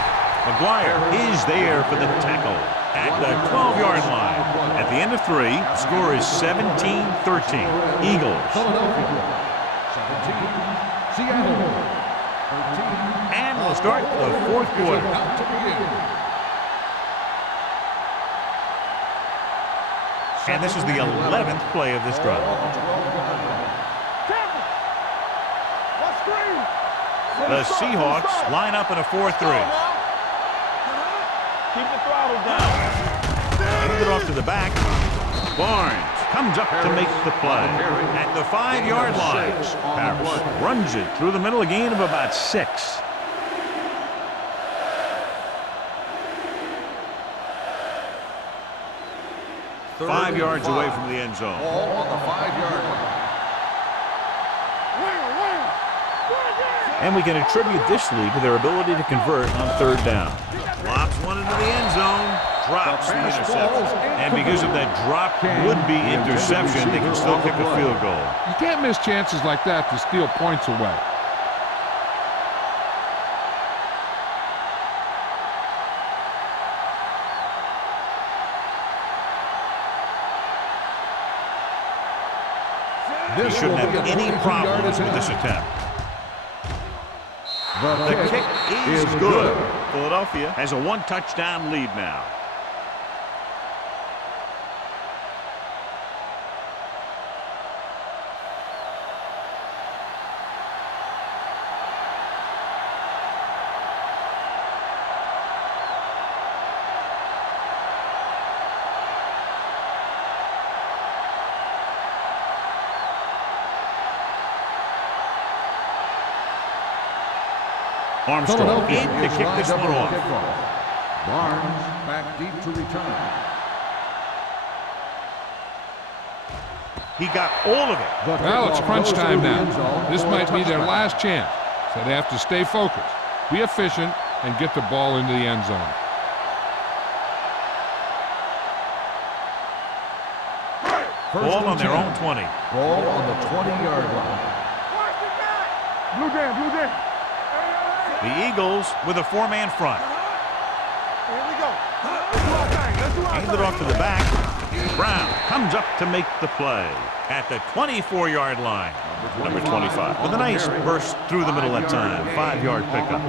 McGuire is there for the tackle at the 12-yard line. At the end of 3, the score is 17-13. Eagles. Philadelphia. 17. Seattle. 13. And we'll start the fourth quarter. About to begin. And this is the 11th play of this drive. The Seahawks line up in a 4-3. Keep the throttle down. Hand it off to the back. Barnes comes up to make the play at the 5-yard line. Harris runs it through the middle, a gain of about 6. Third 5 yards and away 5. from the end zone. Ball on the 5-yard line. And we can attribute this lead to their ability to convert on third down. Lobs one into the end zone, drops the interception. And because of that drop would-be interception, they can still kick a field goal. You can't miss chances like that to steal points away. He shouldn't have any problems with this attempt. The kick is good. Philadelphia has a 1-touchdown lead now. Armstrong in to kick this one off. Barnes back deep to return. He got all of it. Well, it's crunch time now. This might be their last chance, so they have to stay focused, be efficient, and get the ball into the end zone. Ball on their own 20. Ball on the 20-yard line. Blue jam, blue jam. The Eagles with a four-man front. Here we go. Let's do our thing. Let's do our Hand thing. it off to the back. Brown comes up to make the play at the 24-yard line. Number 25 with a nice burst through the middle that time. 5-yard pickup.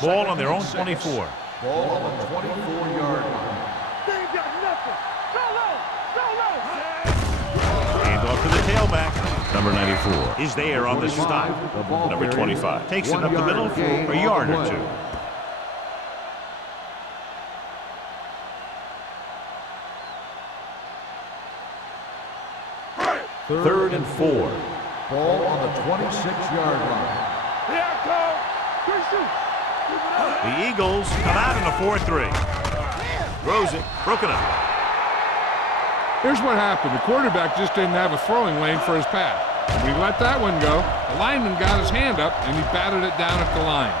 Ball on their own 24. Ball on the 24-yard line. They ain't got nothing. Go low. Go low. Hand off to the tailback. Number 94 is there on the stop. Number 25 takes it up the middle for a yard or two. Third and 4. Ball on the 26-yard line. Here I come. Good shoot. Keep it up. The Eagles come out in a 4-3. Throws it, broken up. Here's what happened. The quarterback just didn't have a throwing lane for his pass. When he let that one go, the lineman got his hand up and he batted it down at the line.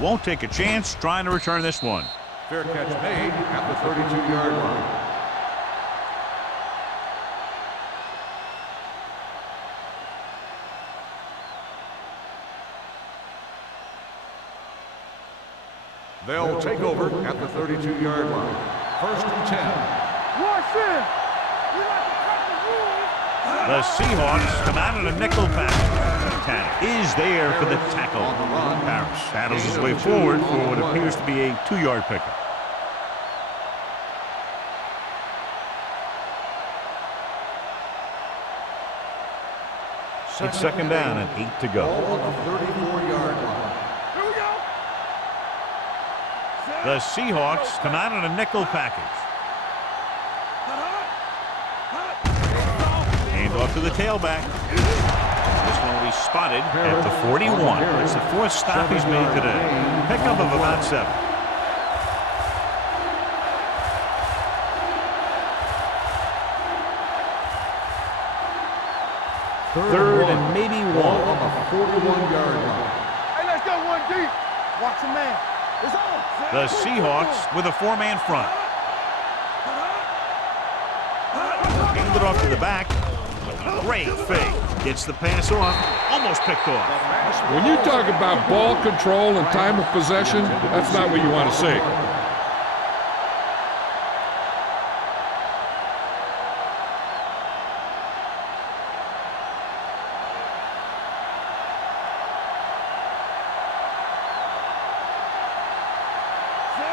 Won't take a chance trying to return this one. Fair catch made at the 32-yard line. They'll take over at the 32-yard line. First and 10. Watch in. We like to cut the rules. The Seahawks come out in a nickel package. Tanner is there for the tackle. Parrish battles his way forward for what appears to be a 2-yard pickup. It's second down and 8 to go. Ball on the 34-yard line. Here we go. The Seahawks come out in a nickel package. Hand off to the tailback. This one will be spotted at the 41. It's the 4th stop he's made today. Pickup of about 7. Third and maybe 1. Ball on the 41-yard line. Hey, let's go one deep. Watch the man. It's on. The Seahawks with a 4-man front. Hand it off to the back. Great fake. Gets the pass off. Almost picked off. When you talk about ball control and time of possession, that's not what you want to see.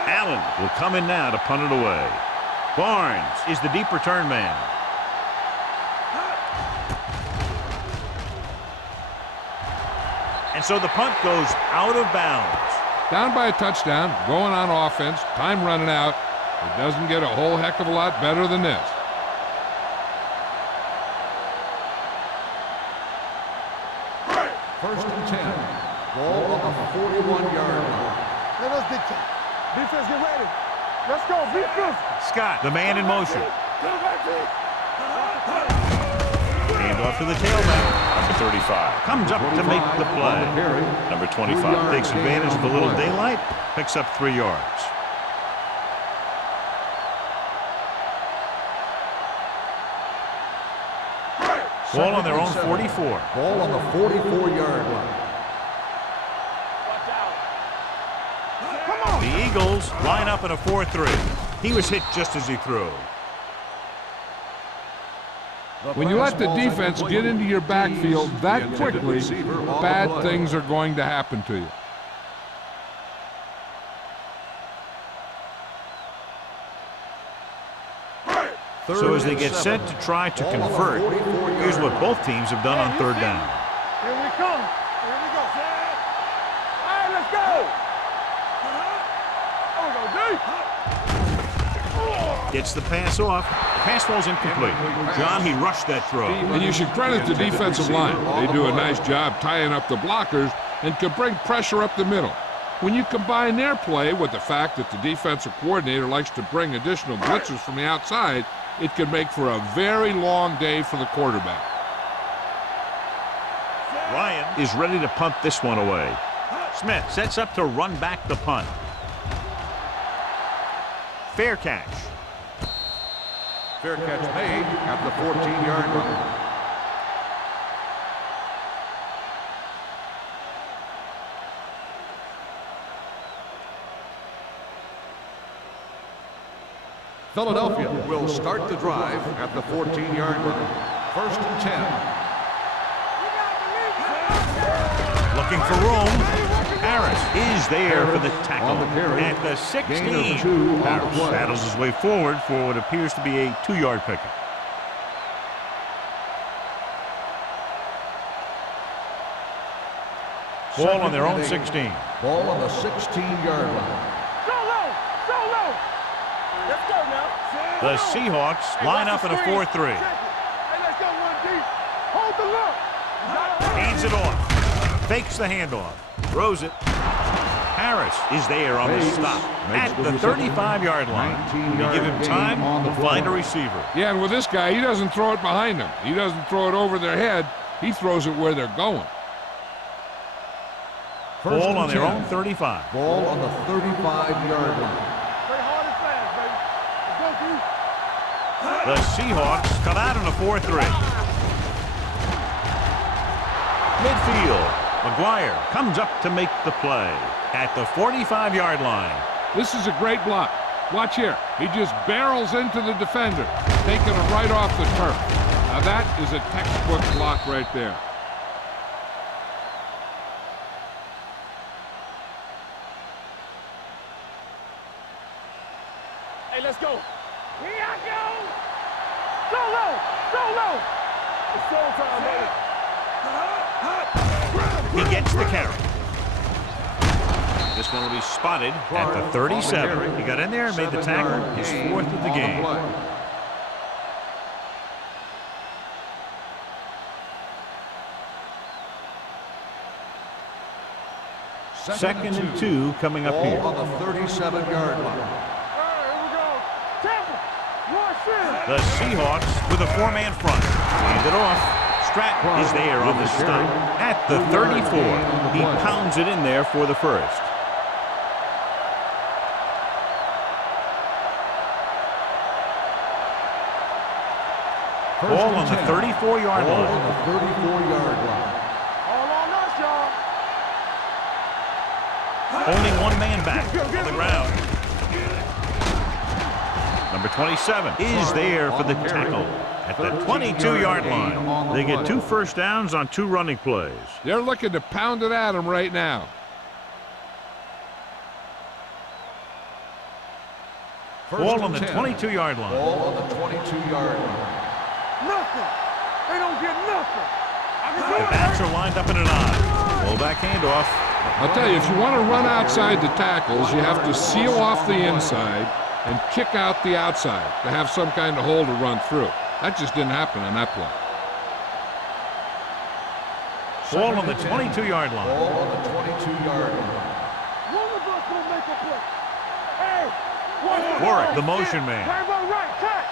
Allen will come in now to punt it away. Barnes is the deep return man. And so the punt goes out of bounds. Down by a touchdown, going on offense, time running out. It doesn't get a whole heck of a lot better than this. First and 10. Ball on the 41-yard line. Let us dictate. Defense, get ready. Let's go. Defense. Scott, the man in motion. Come back, team. Hand off to the tailback. Number 35 comes up to make the play. Number 25 takes advantage of a little daylight, picks up 3 yards. Ball on their own 44. Ball on the 44-yard line. The Eagles line up in a 4-3. He was hit just as he threw. When you let the defense get into your backfield that quickly, bad things are going to happen to you. So as they get set to try to convert, here's what both teams have done on 3rd down. Here we come. Here we go. All right, let's go. Oh, we go deep. Gets the pass off. The pass falls incomplete. John, he rushed that throw. And you should credit the defensive line. They do a nice job tying up the blockers and can bring pressure up the middle. When you combine their play with the fact that the defensive coordinator likes to bring additional blitzers from the outside, it can make for a very long day for the quarterback. Ryan is ready to punt this one away. Smith sets up to run back the punt. Fair catch. Fair catch made at the 14-yard line. Philadelphia will start the drive at the 14-yard line. 1st and 10. Looking for room. Harris is there for the tackle at the 16. Harris battles his way forward for what appears to be a 2-yard pickup. Ball on their own 16. Ball on the 16-yard line. Let's go now. The Seahawks line up in a 4-3. Hey, let's go, 1D. Hold the look. Hands it off. Fakes the handoff. Throws it. Harris is there on the stop at the 35-yard line. They give him time to find a receiver. Yeah, and with this guy, he doesn't throw it behind them. He doesn't throw it over their head. He throws it where they're going. Ball on their own 35. Ball on the 35-yard line. Play hard and fast, baby. The Let's go, D. Seahawks come out in a 4-3. Midfield. McGuire comes up to make the play at the 45-yard line. This is a great block. Watch here. He just barrels into the defender, taking it right off the turf. Now that is a textbook block right there. Hey, let's go. Here I go. Solo. It's show time, baby. He gets the carry. This one will be spotted at the 37. He got in there and made the tackle, his 4th of the game. Second and 2 coming up here. Ball on the 37-yard line. Here we go. Temple. Rush in. The Seahawks with a 4-man front. Hand it off. Stratton is there on the stop at the 34. He pounds it in there for the first. Ball on the 34-yard Ball line. on the 34-yard line. All on us, y'all. Only one man back on the ground. Number 27 is there for the tackle at the 22-yard line. They get 2 first downs on 2 running plays. They're looking to pound it at him right now. Ball on the 22-yard line. Ball on the 22-yard line. Nothing. They don't get nothing. I can do The it. backs are lined up in an I. Fullback handoff. I'll tell you, if you want to run outside the tackles, you have to seal off the inside and kick out the outside to have some kind of hole to run through. That just didn't happen on that play. Ball on the 22-yard line. Ball on the 22-yard line. One of us will make a play. Hey. One of us. Warwick, the motion man. Rainbow right. Cut.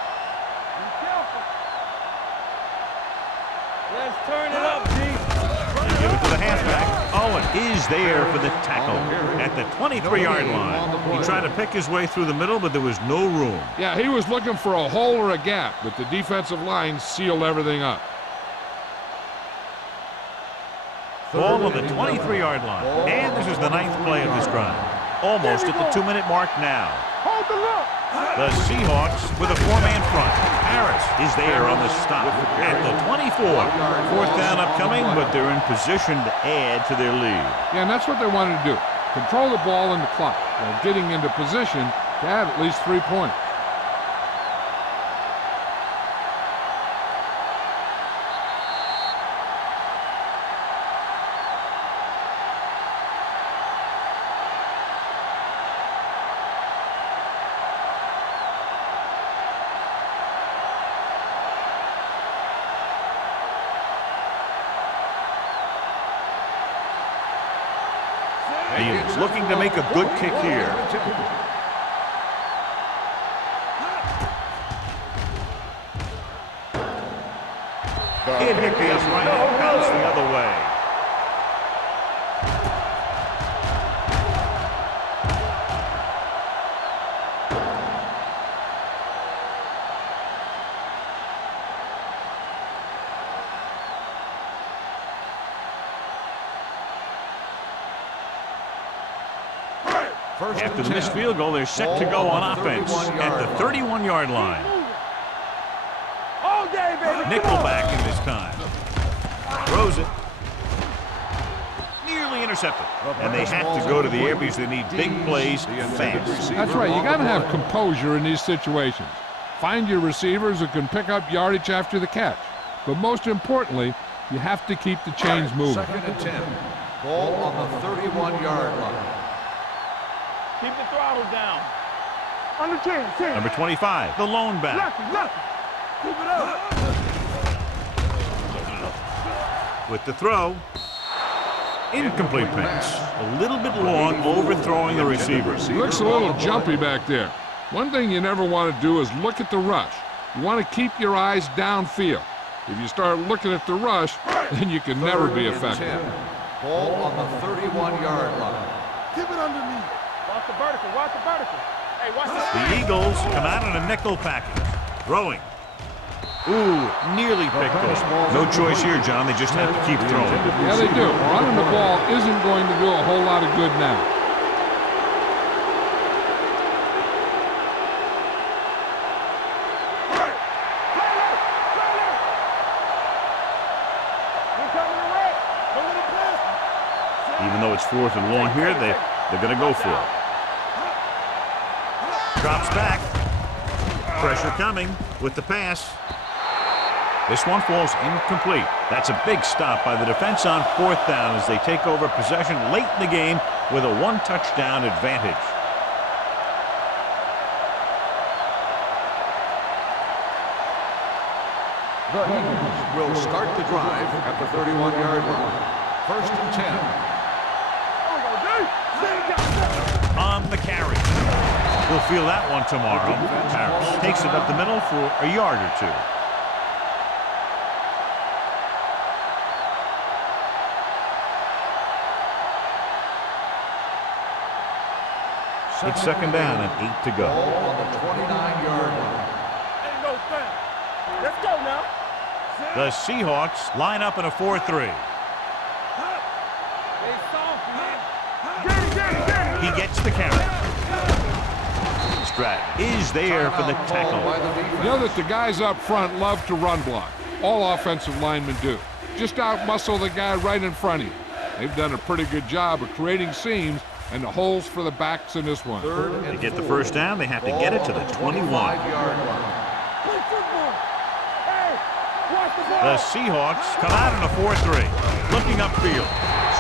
Be careful. Let's turn it up, G. They give it to the halfback. Owen is there for the tackle at the 23-yard line. He tried to pick his way through the middle, but there was no room. Yeah, he was looking for a hole or a gap, but the defensive line sealed everything up. Ball on the 23-yard line. And this is the 9th play of this drive. Almost at the 2-minute mark now. Hold the look. The Seahawks with a 4-man front. Harris is there on the stop at the 24. 4th down upcoming, but they're in position to add to their lead. Yeah, and that's what they wanted to do. Control the ball and the clock while getting into position to add at least 3 points. He's looking to make a good kick here. It hit the upright and bounced the other way. After the missed field goal, they're set to go on offense at the 31-yard line. All day, baby. Nickelback in this time. Throws it. Nearly intercepted. And they have to go to the air because they need big plays fast. That's right. You got to have composure in these situations. Find your receivers who can pick up yardage after the catch. But most importantly, you have to keep the chains moving. 2nd and 10. Ball on the 31-yard line. Keep the throttle down. Under 10. Number 25, the lone back. Lucky. Keep it up. With the throw. Incomplete pass. A little bit long, overthrowing the receiver. He looks a little jumpy back there. One thing you never want to do is look at the rush. You want to keep your eyes downfield. If you start looking at the rush, then you can never be effective. Ball on the 31-yard line. Keep it underneath. Watch the vertical. Watch the vertical. Hey, watch The the Eagles come out in a nickel package. Throwing. Ooh, nearly picked off. No choice here, John. They just have to keep throwing. Yeah, they do. Running the ball isn't going to do a whole lot of good now. Even though it's 4th and long here, they're going to go for it. Drops back. Pressure coming with the pass. This one falls incomplete. That's a big stop by the defense on 4th down as they take over possession late in the game with a 1-touchdown advantage. The Eagles will start the drive at the 31-yard line. 1st and 10. On the carry. We'll feel that one tomorrow. Harris takes it up the middle for a yard or two. It's 2nd down and 8 to go. Ball on the 29-yard line. Ain't no thing. Let's go now. The Seahawks line up in a 4-3. He gets the carry. Stratton is there for the tackle. You know that the guys up front love to run block. All offensive linemen do. Just out-muscle the guy right in front of you. They've done a pretty good job of creating seams and the holes for the backs in this one. To get the 1st down, they have to get it to the 21. The Seahawks come out in a 4-3. Looking upfield.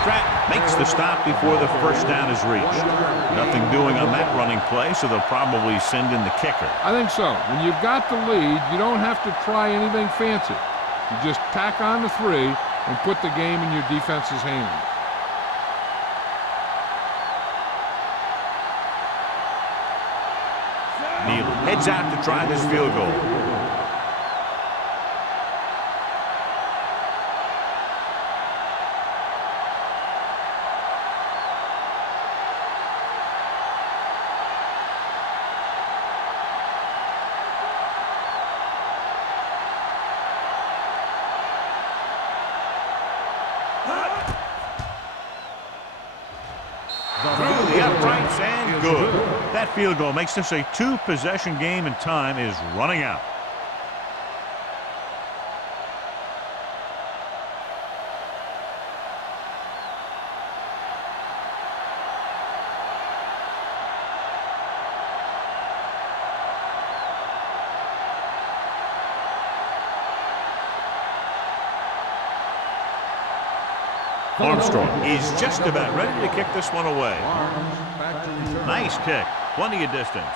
Stratton makes the stop before the 1st down is reached. Nothing doing on that running play, so they'll probably send in the kicker. I think so. When you've got the lead, you don't have to try anything fancy. You just tack on the 3 and put the game in your defense's hands. Neal heads out to try this field goal. Through the uprights and good. That field goal makes this a 2-possession game and time is running out. Armstrong is just about ready to kick this one away. Nice kick. Plenty of distance.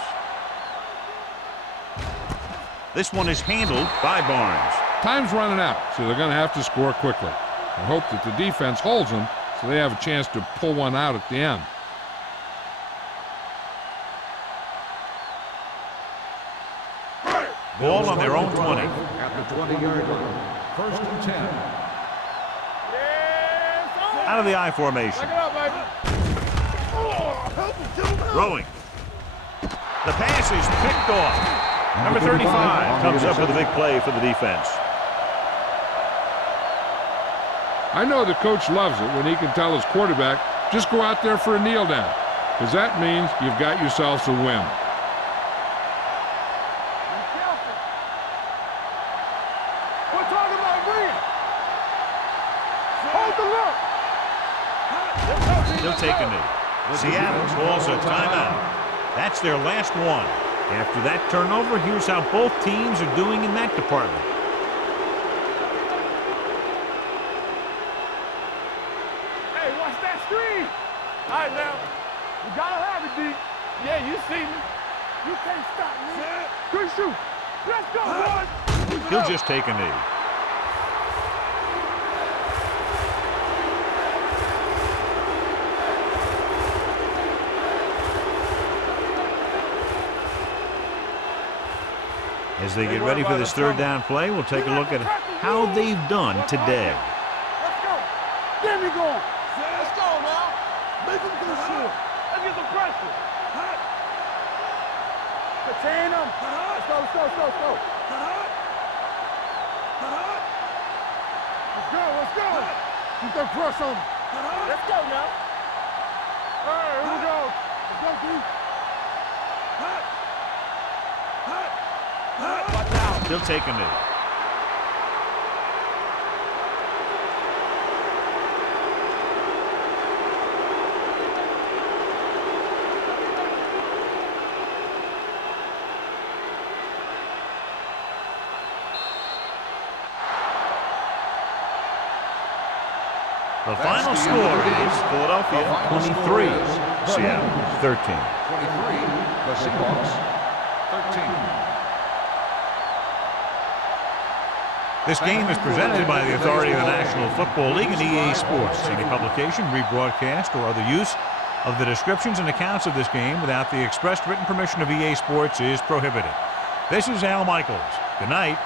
This one is handled by Barnes. Time's running out, so they're going to have to score quickly. I hope that the defense holds them so they have a chance to pull one out at the end. Ball on their own 20. At the 20-yard line. First and 10. Out of the I formation. Back it up, baby. Throwing. The pass is picked off. Number 35 comes up with a big play for the defense. I know the coach loves it when he can tell his quarterback, just go out there for a kneel down, because that means you've got yourselves a win. We're talking about win. Hold the look. He'll take a knee. Seattle calls a timeout. That's their last one. After that turnover, here's how both teams are doing in that department. Hey, watch that screen. All right, now. You gotta have it, D. Yeah, you see me. You can't stop me. Good shoot. Let's go, boys. He'll just take a knee. As they get ready for this third down play, we'll take a look at how they've done today. Let's go. Get me going. Let's go now. Make him do shit. Let's get some pressure. Contain him. Let's go, let's go, let's go, let's go. Let's go, let's go. Keep that press on him. Let's go now. All right, here we go. Let's go, D. Watch out. He'll take a knee. The final score is Philadelphia 23, Seattle 13. 23, the Seahawks, 13. This game is presented by the authority of the National Football League and EA Sports. Any publication, rebroadcast, or other use of the descriptions and accounts of this game without the expressed written permission of EA Sports is prohibited. This is Al Michaels. Good night.